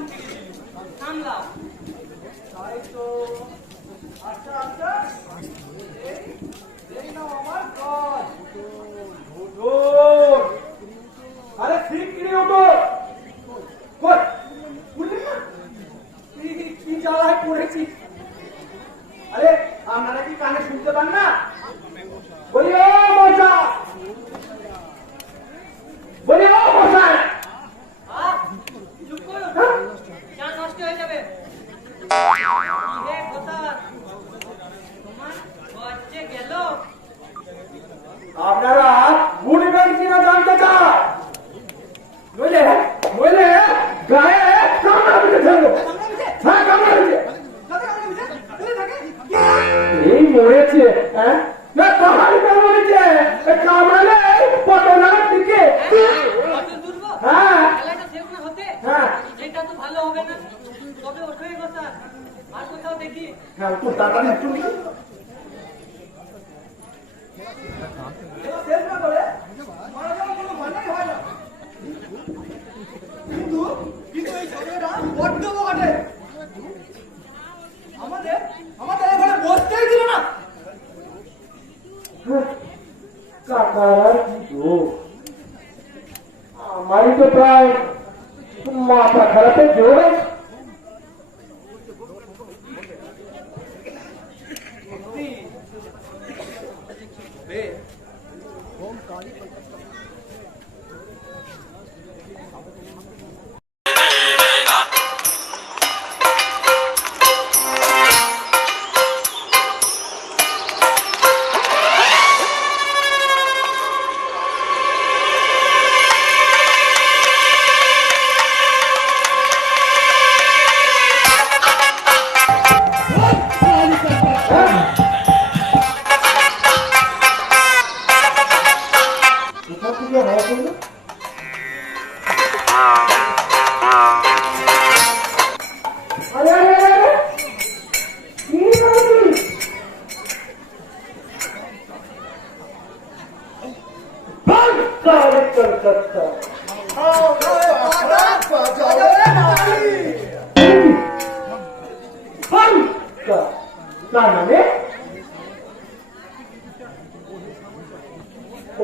সামলাও। তাই তো আচ্ছা আচ্ছা এই নাও আমার কাজ। উঠো, আরে ঠিক কিনে উঠো। কই উঠলি না? কি জ্বালায় পড়েছি। আরে আপনারা কি কানে শুনতে পান না? বলি ও মশা, বলি ও মশা। চুপ করুন, চা নষ্ট হয়ে যাবে। তোমার বাচ্চা গেল। আপনারা বুড়িবেন কিনা জানতে চান? নইলে নইলে গায়ে কামড়া দিতে থাকবো। হ্যাঁ কামড়া দিতে। এই মরেছে, হ্যাঁ না কাহারি কামড়েছে। কামড়ালে পটনার দিকে। হ্যাঁ খেলাটা শেষ না হতে হ্যাঁ এটা তো ভালো হবে না। তবে ওঠে কথা আর কোথাও দেখি। হ্যাঁ তো তাড়াতাড়ি একটু শেষ না করে মারা যাওয়ার কোনো মানেই হয় না। কিন্তু কিন্তু এই ছেলেটা বড্ড বটে। আমাদের আমাদের এখানে বসতেই দিল না। কাকার কি দোষ? আমারই তো প্রায় মাথা খারাপের জোর।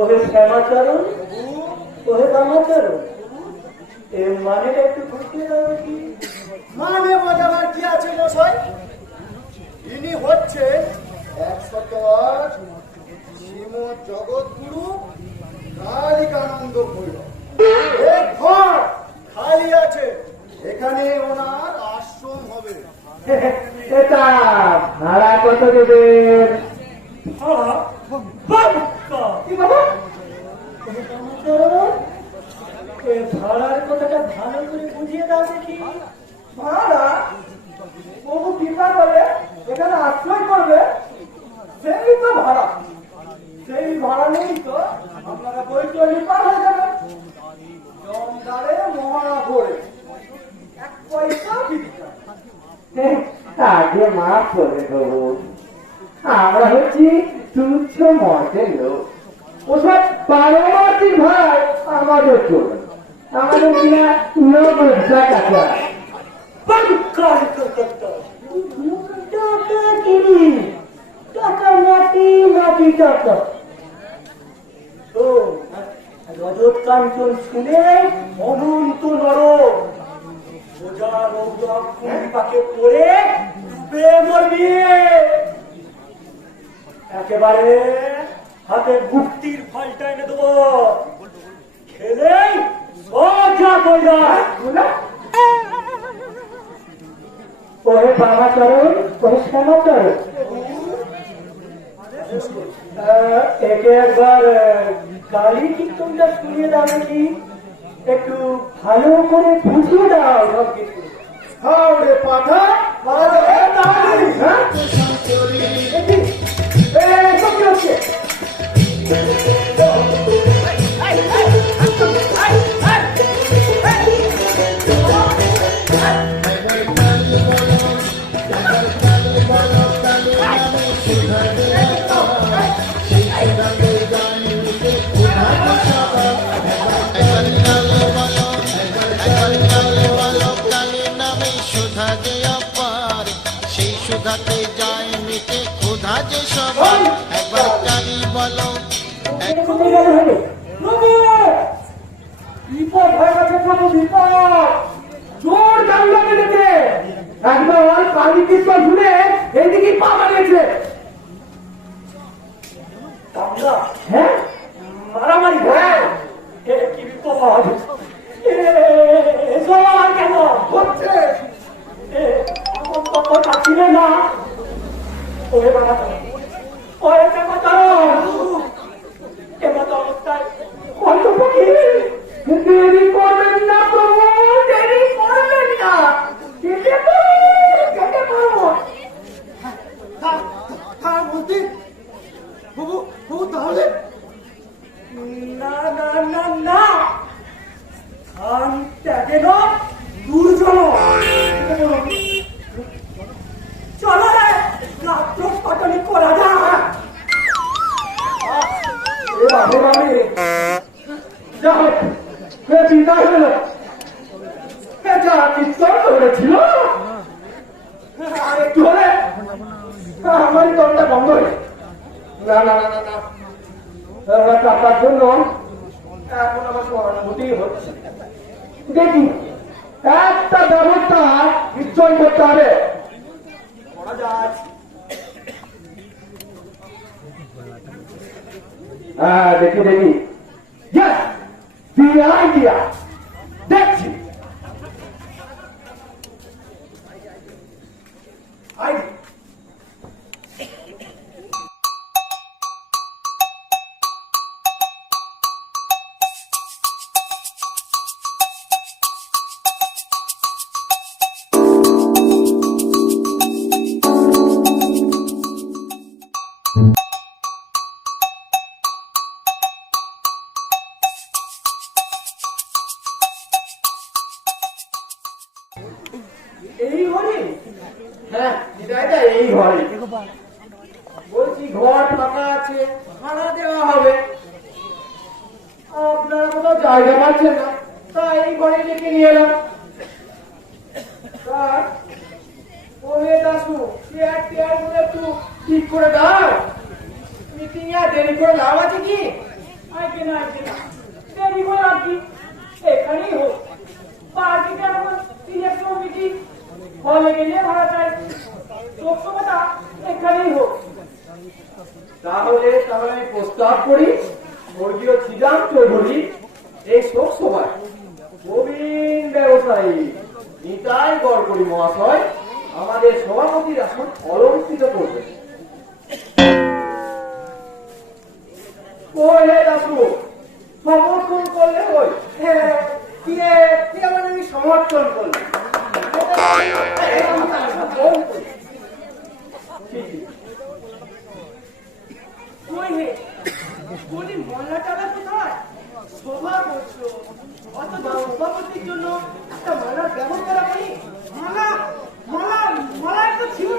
ওহে শ্যামাচরণ, ওহে কামাচরণ, এর মানেটা একটু বুঝতে পারবে কি? মানে বোঝাবার কি আছে মশাই? ইনি হচ্ছেন 108 শ্রীমৎ জগৎগুরু কালিকানন্দ ভৈরব। এই ঘর খালি আছে, এখানে ওনার আশ্রম হবে। এটা ভাড়া কত দেবেন? কি বাবা, ভাড়ার কথাটা ভালো করে বুঝিয়ে দাও দেখি। ভাড়া বহু কৃপা করে এখানে আশ্রয় করবে, সেই তো ভাড়া। সেই ভাড়া নেই তো আপনারা বৈতরণী পার হয়ে যাবেন। জমদারে মহারা ভরে 1 পয়সা দিতে আগে মাফ করে দেবো। আমরা হচ্ছি তুচ্ছ মর্তের লোক। ওসব পারমার্থী ভাই আমাদের চলবে, আমাদের কিনা লোক টাকা টাকা মাটি মাটি টাকা। তো রজত কাঞ্চন শুনে অনন্ত নরক সোজা রৌদ্র পাকে পড়ে ডুবে মরবি। একেবারে হাতে মুক্তির ফলটা এনে দেবো, খেলেই বইলা ওহে বামাচরণ ওহে শ্যামাচরণ একে একবার গালি কীর্তনটা শুনিয়ে দাও নাকি একটু ভালো করে বুঝিয়ে দাও সব কিছু রে পাঠা সব কি হচ্ছে সেই সুধাতে যায় মিটে ক্ষুধা যে সবাই একবার কালি বলো বিপদ হয়ে গেছে প্রভু বিপদ জোর জানলা কেটেছে একবার কালী কীর্তন শুনে এইদিকে পা বাড়িয়েছে হ্যাঁ মারামারি হ্যাঁ কি বিপদ এসব আর কেন হচ্ছে ছিলেন না ওরে বাবা ওরে অবস্থায় কণ্ঠপক্ষী দেরি করবেন না প্রভু দেরি করবেন না কেটে পারবো বলতে বাবু বাবু তাহলে না না না না স্থান ত্যাগের দুর্জন চলো রে রাত্র পাটনি করা যায় বিদায় হলো যা নিশ্চয় করেছিল আর একটু হলে আমারই দলটা বন্ধ হয়ে না না না না না টাকার জন্য এখন আমার সহানুভূতি হচ্ছে দেখি একটা ব্যবস্থা নিশ্চয় করতে হবে হ্যাঁ দেখি দেখি আইডিয়া দেখছি এই ঘরে হ্যাঁ এটা এই ঘরে বলছি ঘর ফাঁকা আছে ভাড়া দেওয়া হবে আপনারা কোথাও জায়গা পাচ্ছেন না তাই এই ঘরে ডেকে নিয়ে এলাম ওহে দাসু চেয়ার গুলো একটু ঠিক করে দাও মিটিং এ দেরি করে লাভ আছে কি আইকে না দেরি করে আর কি এখানেই হোক পার্টিটা এখন ইলেকশন মিটিং হলে গেলে ভাড়া চাই লোকসভাটা এখানেই হোক তাহলে আমি প্রস্তাব করি স্বর্গীয় শ্রীরাম চৌধুরী এই শোক সভায় প্রবীণ ব্যবসায়ী নিতাই গড়করি মহাশয় আমাদের সভাপতির আসন অলঙ্কৃত করবে সমর্থন করলে ওই কি আমার আমি সমর্থন করলে মলাটালা কোথায় সভা করছো অথবা সভাপতির জন্য একটা মালার ব্যবস্থা রাখি মালা মালা মালা একটা ছিল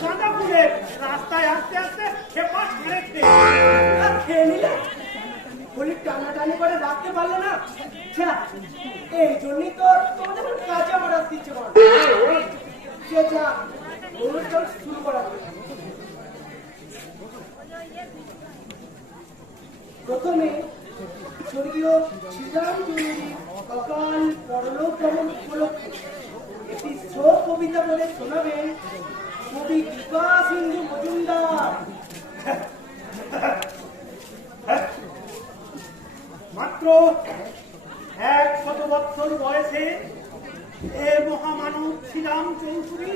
চাঁদাপুরে রাস্তায় আস্তে আস্তে খেপা ছেড়েছে খেয়ে নিলে বলি টানাটানি করে রাখতে পারলে না এই জন্যই তো তোমাদের কাজে আমার আসতে ইচ্ছে করে অনুষ্ঠান শুরু করা প্রথমে স্বর্গীয় শ্রীরাম চৌধুরী অকাল পরলোক গমন উপলক্ষে একটি শোক কবিতা বলে শোনাবেন কবি কৃপা সিন্ধু মজুমদার। মাত্র 100 বছর বয়সে এ মহামানব শ্রীরাম চৌধুরী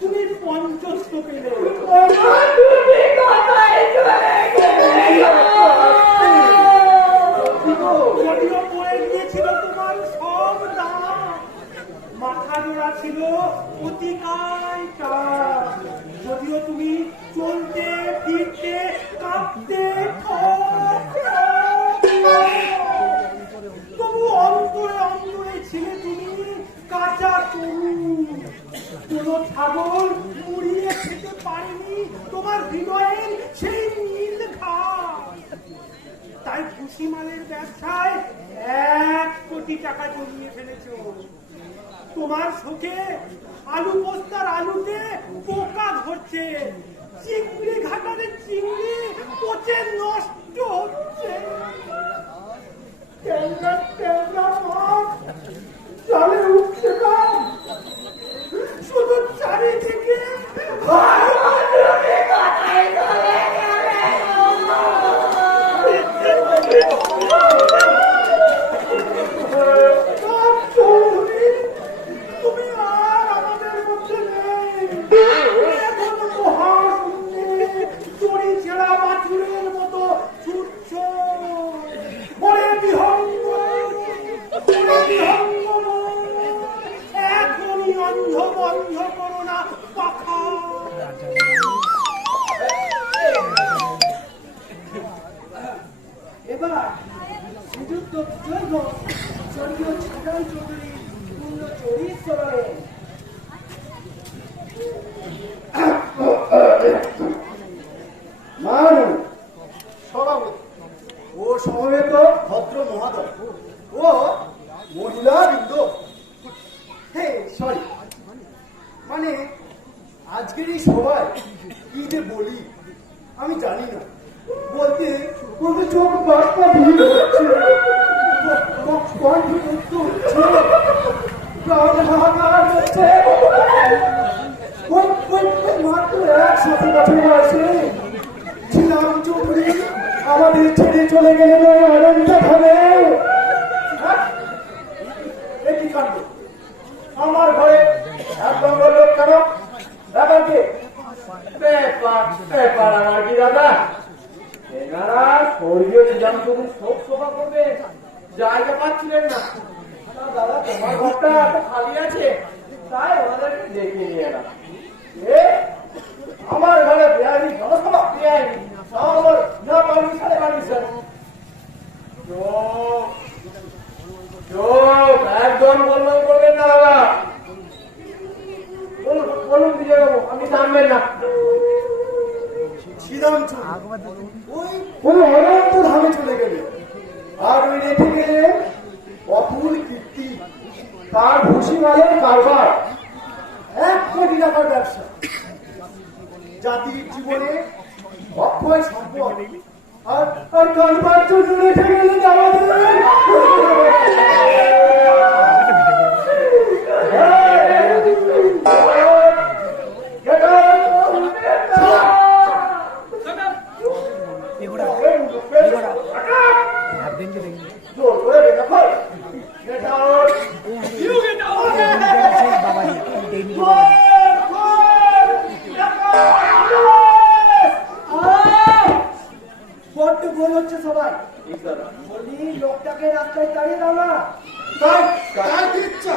তুমি পঞ্চস্ত পেলে। যদিও পড়ে গিয়েছিল তোমার সব দাম, মাথা জোড়া ছিল অতিকায় টান। যদিও তুমি চলতে ফিরতে কাঁপতে তবু অন্তরে অন্তরে ছিলে তুমি কাঁচা তরুণ। কোন ছাগল মুড়িয়ে খেতে পারেনি তোমার হৃদয়ের সেই নীল ঘাস। তাই ভুসিমালের ব্যবসায় 1 কোটি টাকা জমিয়ে ফেলেছ। তোমার শোকে আলু পোস্তার আলুতে পোকা ধরছে, চিংড়ি ঘাটারে চিংড়ি পচে নষ্ট হচ্ছে। ট্যাংরা ট্যাংরা মাছ চালে উঠছে না, শুধু চারিদিকে তুমি আর আমাদের মধ্যে নেই। এখন মহাশূন্যে চড়ি ছেঁড়া বাছুরের মতো ছুটছ। মরে বিহঙ্গ এখনই অন্ধ বন্ধ করো না পাখা। এবার শ্রীযুক্ত জৈব স্বর্গীয় ছিদাম চৌধুরী পূর্ণ চরিত চললেন। মানুষ সভাপতি ও সমবেত ভদ্র মহাদয় ও মহিলা বৃন্দ, সরি মানে আজকের এই সভায় কি যে বলি আমি জানি না। বলতে বলতে চোখ বাস্তা ভিড় হচ্ছে, কণ্ঠ মুক্ত হচ্ছে, প্রাণ হাহাকার হচ্ছে। মাত্র 107 বছর বয়সে ছিলাম চৌধুরী আমাদের ছেড়ে চলে গেলেন অনন্ত ভাবে। একই কাণ্ড, আমার ঘরে একদম লোক কেন? ব্যাপারকে ব্যাপার আমার কি দাদা, এনারা স্বর্গীয় নিজাম চৌধুরী শোক সভা করবে, জায়গা পাচ্ছিলেন না। দাদা তোমার ঘরটা এত খালি আছে, তাই ওনাদেরকে ডেকে নিয়ে এলাম। আমার ঘরে বেআইনি জনসভা, বেআইনি আমার না পানি সাড়ে পানি স্যার একদম বলবেন করবেন না দাদা। বলুন বলুন বিজয় বাবু, আপনি জানবেন না। ওই অনন্ত ধামে চলে গেলে আর ওই রেখে গেলে অতুল কীর্তি, তার ভুসিমালের কারবার, 1 কোটি টাকার ব্যবসা, জাতির জীবনে অক্ষয় সম্পদ। আর কারবার জন্য রেখে গেলেন আমাদের বড্ড গোল হচ্ছে সবাই। বলি লোকটাকে রাস্তায় দাঁড়িয়ে দাও না। ইচ্ছা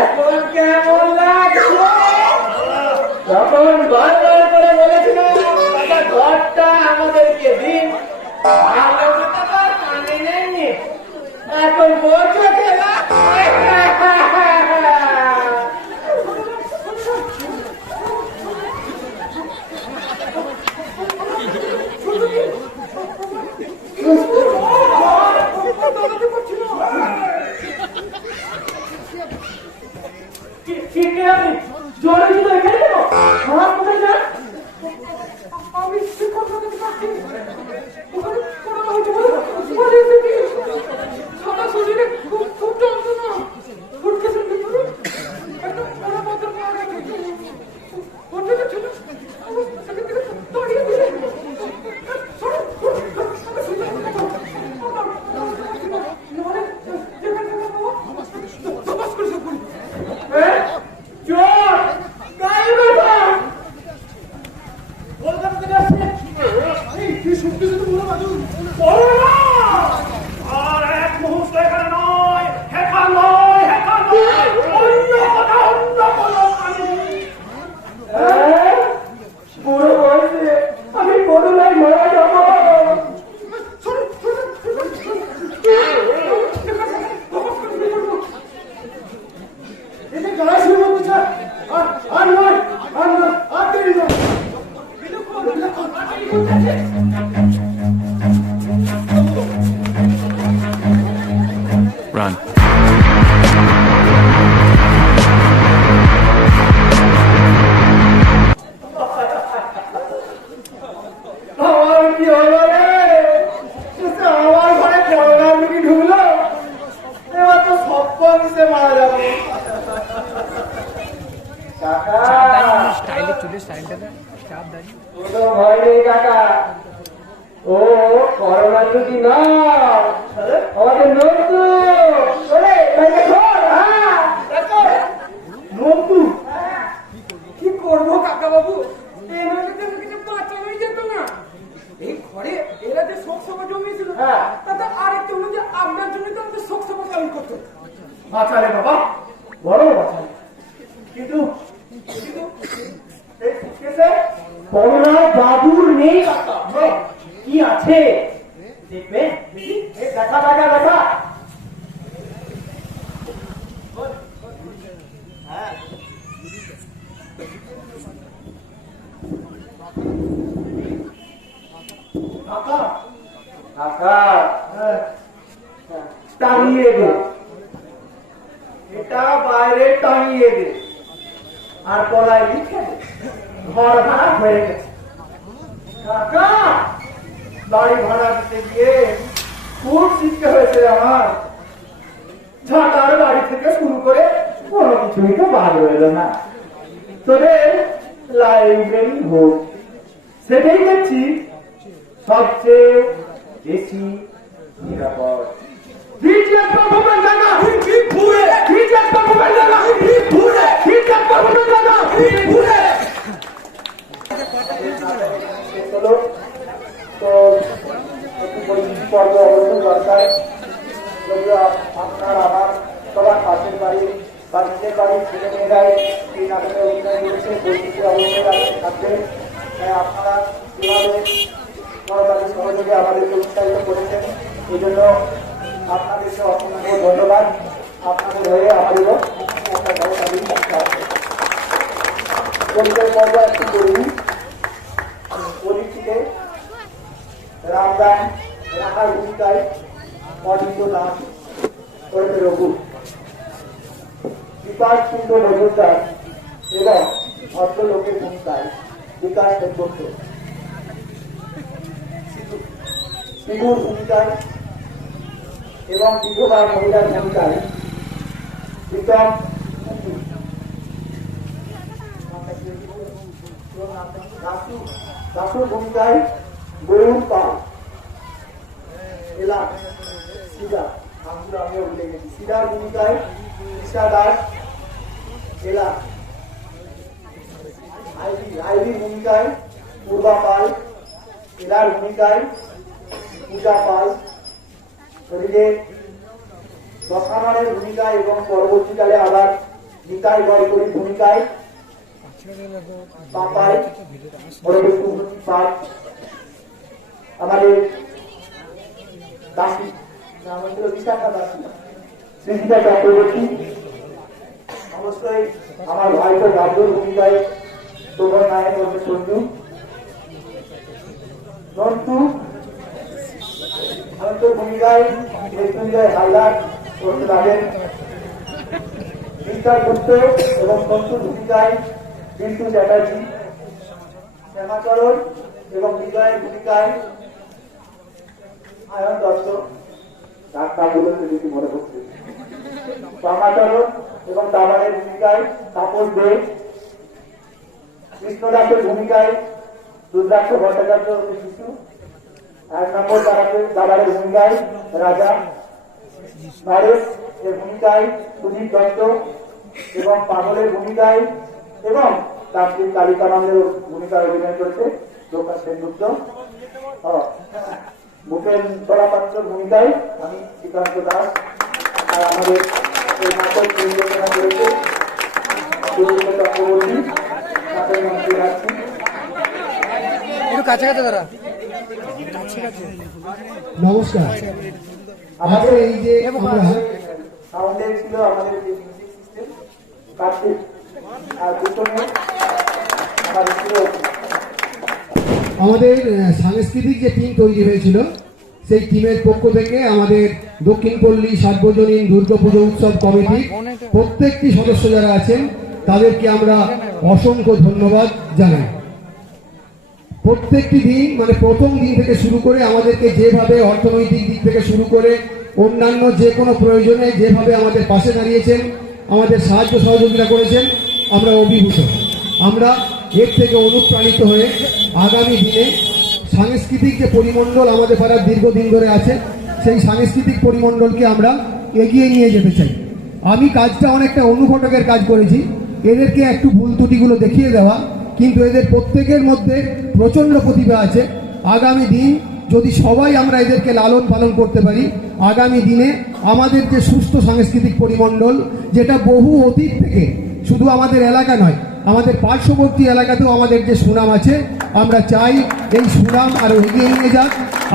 এখন কেমন লাগছে? তখন বারবার করে বলেছিলাম দাদা ঘরটা আমাদেরকে দিন, কানে নেননি, এখন বলছো জোরে যদি এখানে দেবো আমার কোথায় যান? আমি শিক্ষক সারা শরীরে খুব যন্ত্রণা, এতে গায়ে শুরু করতে চায় আর নয় আর দেরি নয় Run. আমার কি হলো রে আমার ঘরে করোনা রুগী ঢুকলো এবার তো সব মিশে মারা যাবে কাকা স্টাইলে চুলের স্টাইলটা চাপ দাঁড়িয়ে কোনো ভয় নেই কাকা ও করোনা রুগী না আমাদের নন্দু ওরে ভাইকে ধর নন্দু কি করবো কাকা বাবু এই নদীতে কিছু বাঁচানোই যেত না এই ঘরে এরা যে শোক সভা জমিয়েছিল হ্যাঁ। তাতে আরেকটা হলো যে আপনার জন্য তো আমাদের শোক সভা পালন করতে হতো। বাঁচালে বাবা বড় বাঁচালে কিন্তু এই সুটকেসে করোনা বাবুর নেই কাকা কি আছে দেখবে দেখি এই দেখা দেখা দেখা হ্যাঁ কাকা কাকা টাঙিয়ে দে এটা বাইরে টাঙিয়ে দে আর গলায় লিখে দে ঘর ভাড়া হয়ে গেছে কাকা বাড়ি ভাড়া দিতে গিয়ে খুব শিখতে হয়েছে আমার ঝাঁটার বাড়ি থেকে শুরু করে কোনো কিছুই তো ভালো এলো না তোদের লাইব্রেরি হোক সেটাই দেখছি সবচেয়ে বেশি নিরাপদ ডিজিএস পারফরম্যান্স জানা ঘুরে ডিজিএস পারফরম্যান্স জানা ঘুরে ডিজিএস পারফরম্যান্স জানা ঘুরে চলো তো একটু পর্ব অবশ্যই দরকার যদিও আপনার আমার সবার পাশের বাড়ি বা নিজের বাড়ির ছেলে মেয়েরাই এই নাটকে অভিনয় করেছে বৈশিষ্ট্য অবশ্যই থাকবে আপনারা কীভাবে সরকারের সহযোগে আমাদেরকে উৎসাহিত করেছেন এই জন্য আপনাদেরকে অসংখ্য ধন্যবাদ আপনাদের হয়ে আমাদেরও একটা ঘরে দাবি থাকতে হবে পরিচয় পর্ব একটু করি পরিচিতে রামদান রাখার ভূমিকায় অনিন্দ নাথ করেছে রঘু বিকাশ কুণ্ড মজুমদার এবং ভদ্রলোকের ভূমিকায় বিকাশ সেনগুপ্ত শিবুর ভূমিকায় এবং বিধবা মহিলার ভূমিকায় বিক্রম দাসুর ভূমিকায় গৌর পাল এলাম সিদা নামগুলো আমিও ভুলে গেছি সিদার ভূমিকায় ঈশা দাস এলাম আইবির ভূমিকায় পূর্বা পাল এলার ভূমিকায় পূজা পাল ওদিকে দশামানের ভূমিকায় এবং পরবর্তীকালে আবার নিতাই গয়করির ভূমিকায় পাপাই পাঠ আমাদের দাসী নাম হচ্ছিল বিশাখা দাসী সৃজিতা চক্রবর্তী অবশ্যই আমার ভাইতো গান্ধুর ভূমিকায় শোভন নায়ক হচ্ছে সঞ্জু নন্টু নন্টুর ভূমিকায় মৃত্যুঞ্জয় হালদার করতে পারেন মিস্টার গুপ্ত এবং সন্তুর ভূমিকায় বিন্দু চ্যাটার্জি শ্যামাচরণ এবং বিজয়ের ভূমিকায় আয়ন দত্ত ডাক্তার বলেছে যদি মনে করছে শ্যামাচরণ এবং দাবারের ভূমিকায় তাপস দে কৃষ্ণদাসের ভূমিকায় রুদ্রাক্ষ ভট্টাচার্য শিশু 1 নম্বর দাবারের ভূমিকায় রাজা নরেশ এর ভূমিকায় সুদীপ দত্ত এবং পাগলের ভূমিকায় এবং তার কালিকানন্দের ভূমিকায় অভিনয় করেছে প্রকাশ সেনগুপ্ত ভূপেন বরাপাত্রর ভূমিকায় আমি শ্রীকান্ত দাস আর আমাদের এই নাটক পরিচালনা করেছে সুদীপ চক্রবর্তী নাটক মন্ত্রী রাখছি একটু কাছাকাছি দাঁড়া নমস্কার আমাদের এই যে আমরা সাউন্ডে ছিল আমাদের যে মিউজিক সিস্টেম কার্তিক আর দুটো মেয়ে আমার স্কুলে আমাদের সাংস্কৃতিক যে টিম তৈরি হয়েছিল সেই টিমের পক্ষ থেকে আমাদের দক্ষিণ পল্লী সার্বজনীন দুর্গাপুজো উৎসব কমিটির প্রত্যেকটি সদস্য যারা আছেন তাদেরকে আমরা অসংখ্য ধন্যবাদ জানাই। প্রত্যেকটি দিন মানে প্রথম দিন থেকে শুরু করে আমাদেরকে যেভাবে অর্থনৈতিক দিক থেকে শুরু করে অন্যান্য যে কোনো প্রয়োজনে যেভাবে আমাদের পাশে দাঁড়িয়েছেন, আমাদের সাহায্য সহযোগিতা করেছেন, আমরা অভিভূত। আমরা এর থেকে অনুপ্রাণিত হয়ে আগামী দিনে সাংস্কৃতিক যে পরিমণ্ডল আমাদের পাড়ার দীর্ঘদিন ধরে আছে সেই সাংস্কৃতিক পরিমণ্ডলকে আমরা এগিয়ে নিয়ে যেতে চাই। আমি কাজটা অনেকটা অনুঘটকের কাজ করেছি, এদেরকে একটু ভুল ত্রুটিগুলো দেখিয়ে দেওয়া, কিন্তু এদের প্রত্যেকের মধ্যে প্রচণ্ড প্রতিভা আছে। আগামী দিন যদি সবাই আমরা এদেরকে লালন পালন করতে পারি, আগামী দিনে আমাদের যে সুস্থ সাংস্কৃতিক পরিমণ্ডল, যেটা বহু অতীত থেকে শুধু আমাদের এলাকা নয় আমাদের পার্শ্ববর্তী এলাকাতেও আমাদের যে সুনাম আছে, আমরা চাই এই সুনাম আরও এগিয়ে নিয়ে যাক।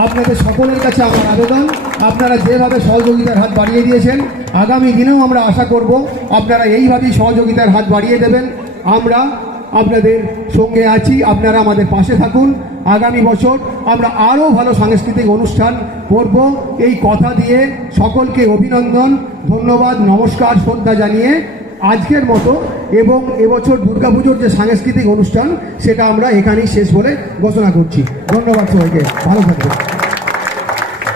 আপনাদের সকলের কাছে আমার আবেদন, আপনারা যেভাবে সহযোগিতার হাত বাড়িয়ে দিয়েছেন আগামী দিনেও আমরা আশা করব আপনারা এইভাবেই সহযোগিতার হাত বাড়িয়ে দেবেন। আমরা আপনাদের সঙ্গে আছি, আপনারা আমাদের পাশে থাকুন। আগামী বছর আমরা আরও ভালো সাংস্কৃতিক অনুষ্ঠান করব এই কথা দিয়ে সকলকে অভিনন্দন, ধন্যবাদ, নমস্কার, শ্রদ্ধা জানিয়ে আজকের মতো এবং এবছর দুর্গাপুজোর যে সাংস্কৃতিক অনুষ্ঠান সেটা আমরা এখানেই শেষ বলে ঘোষণা করছি। ধন্যবাদ সবাইকে, ভালো থাকবেন।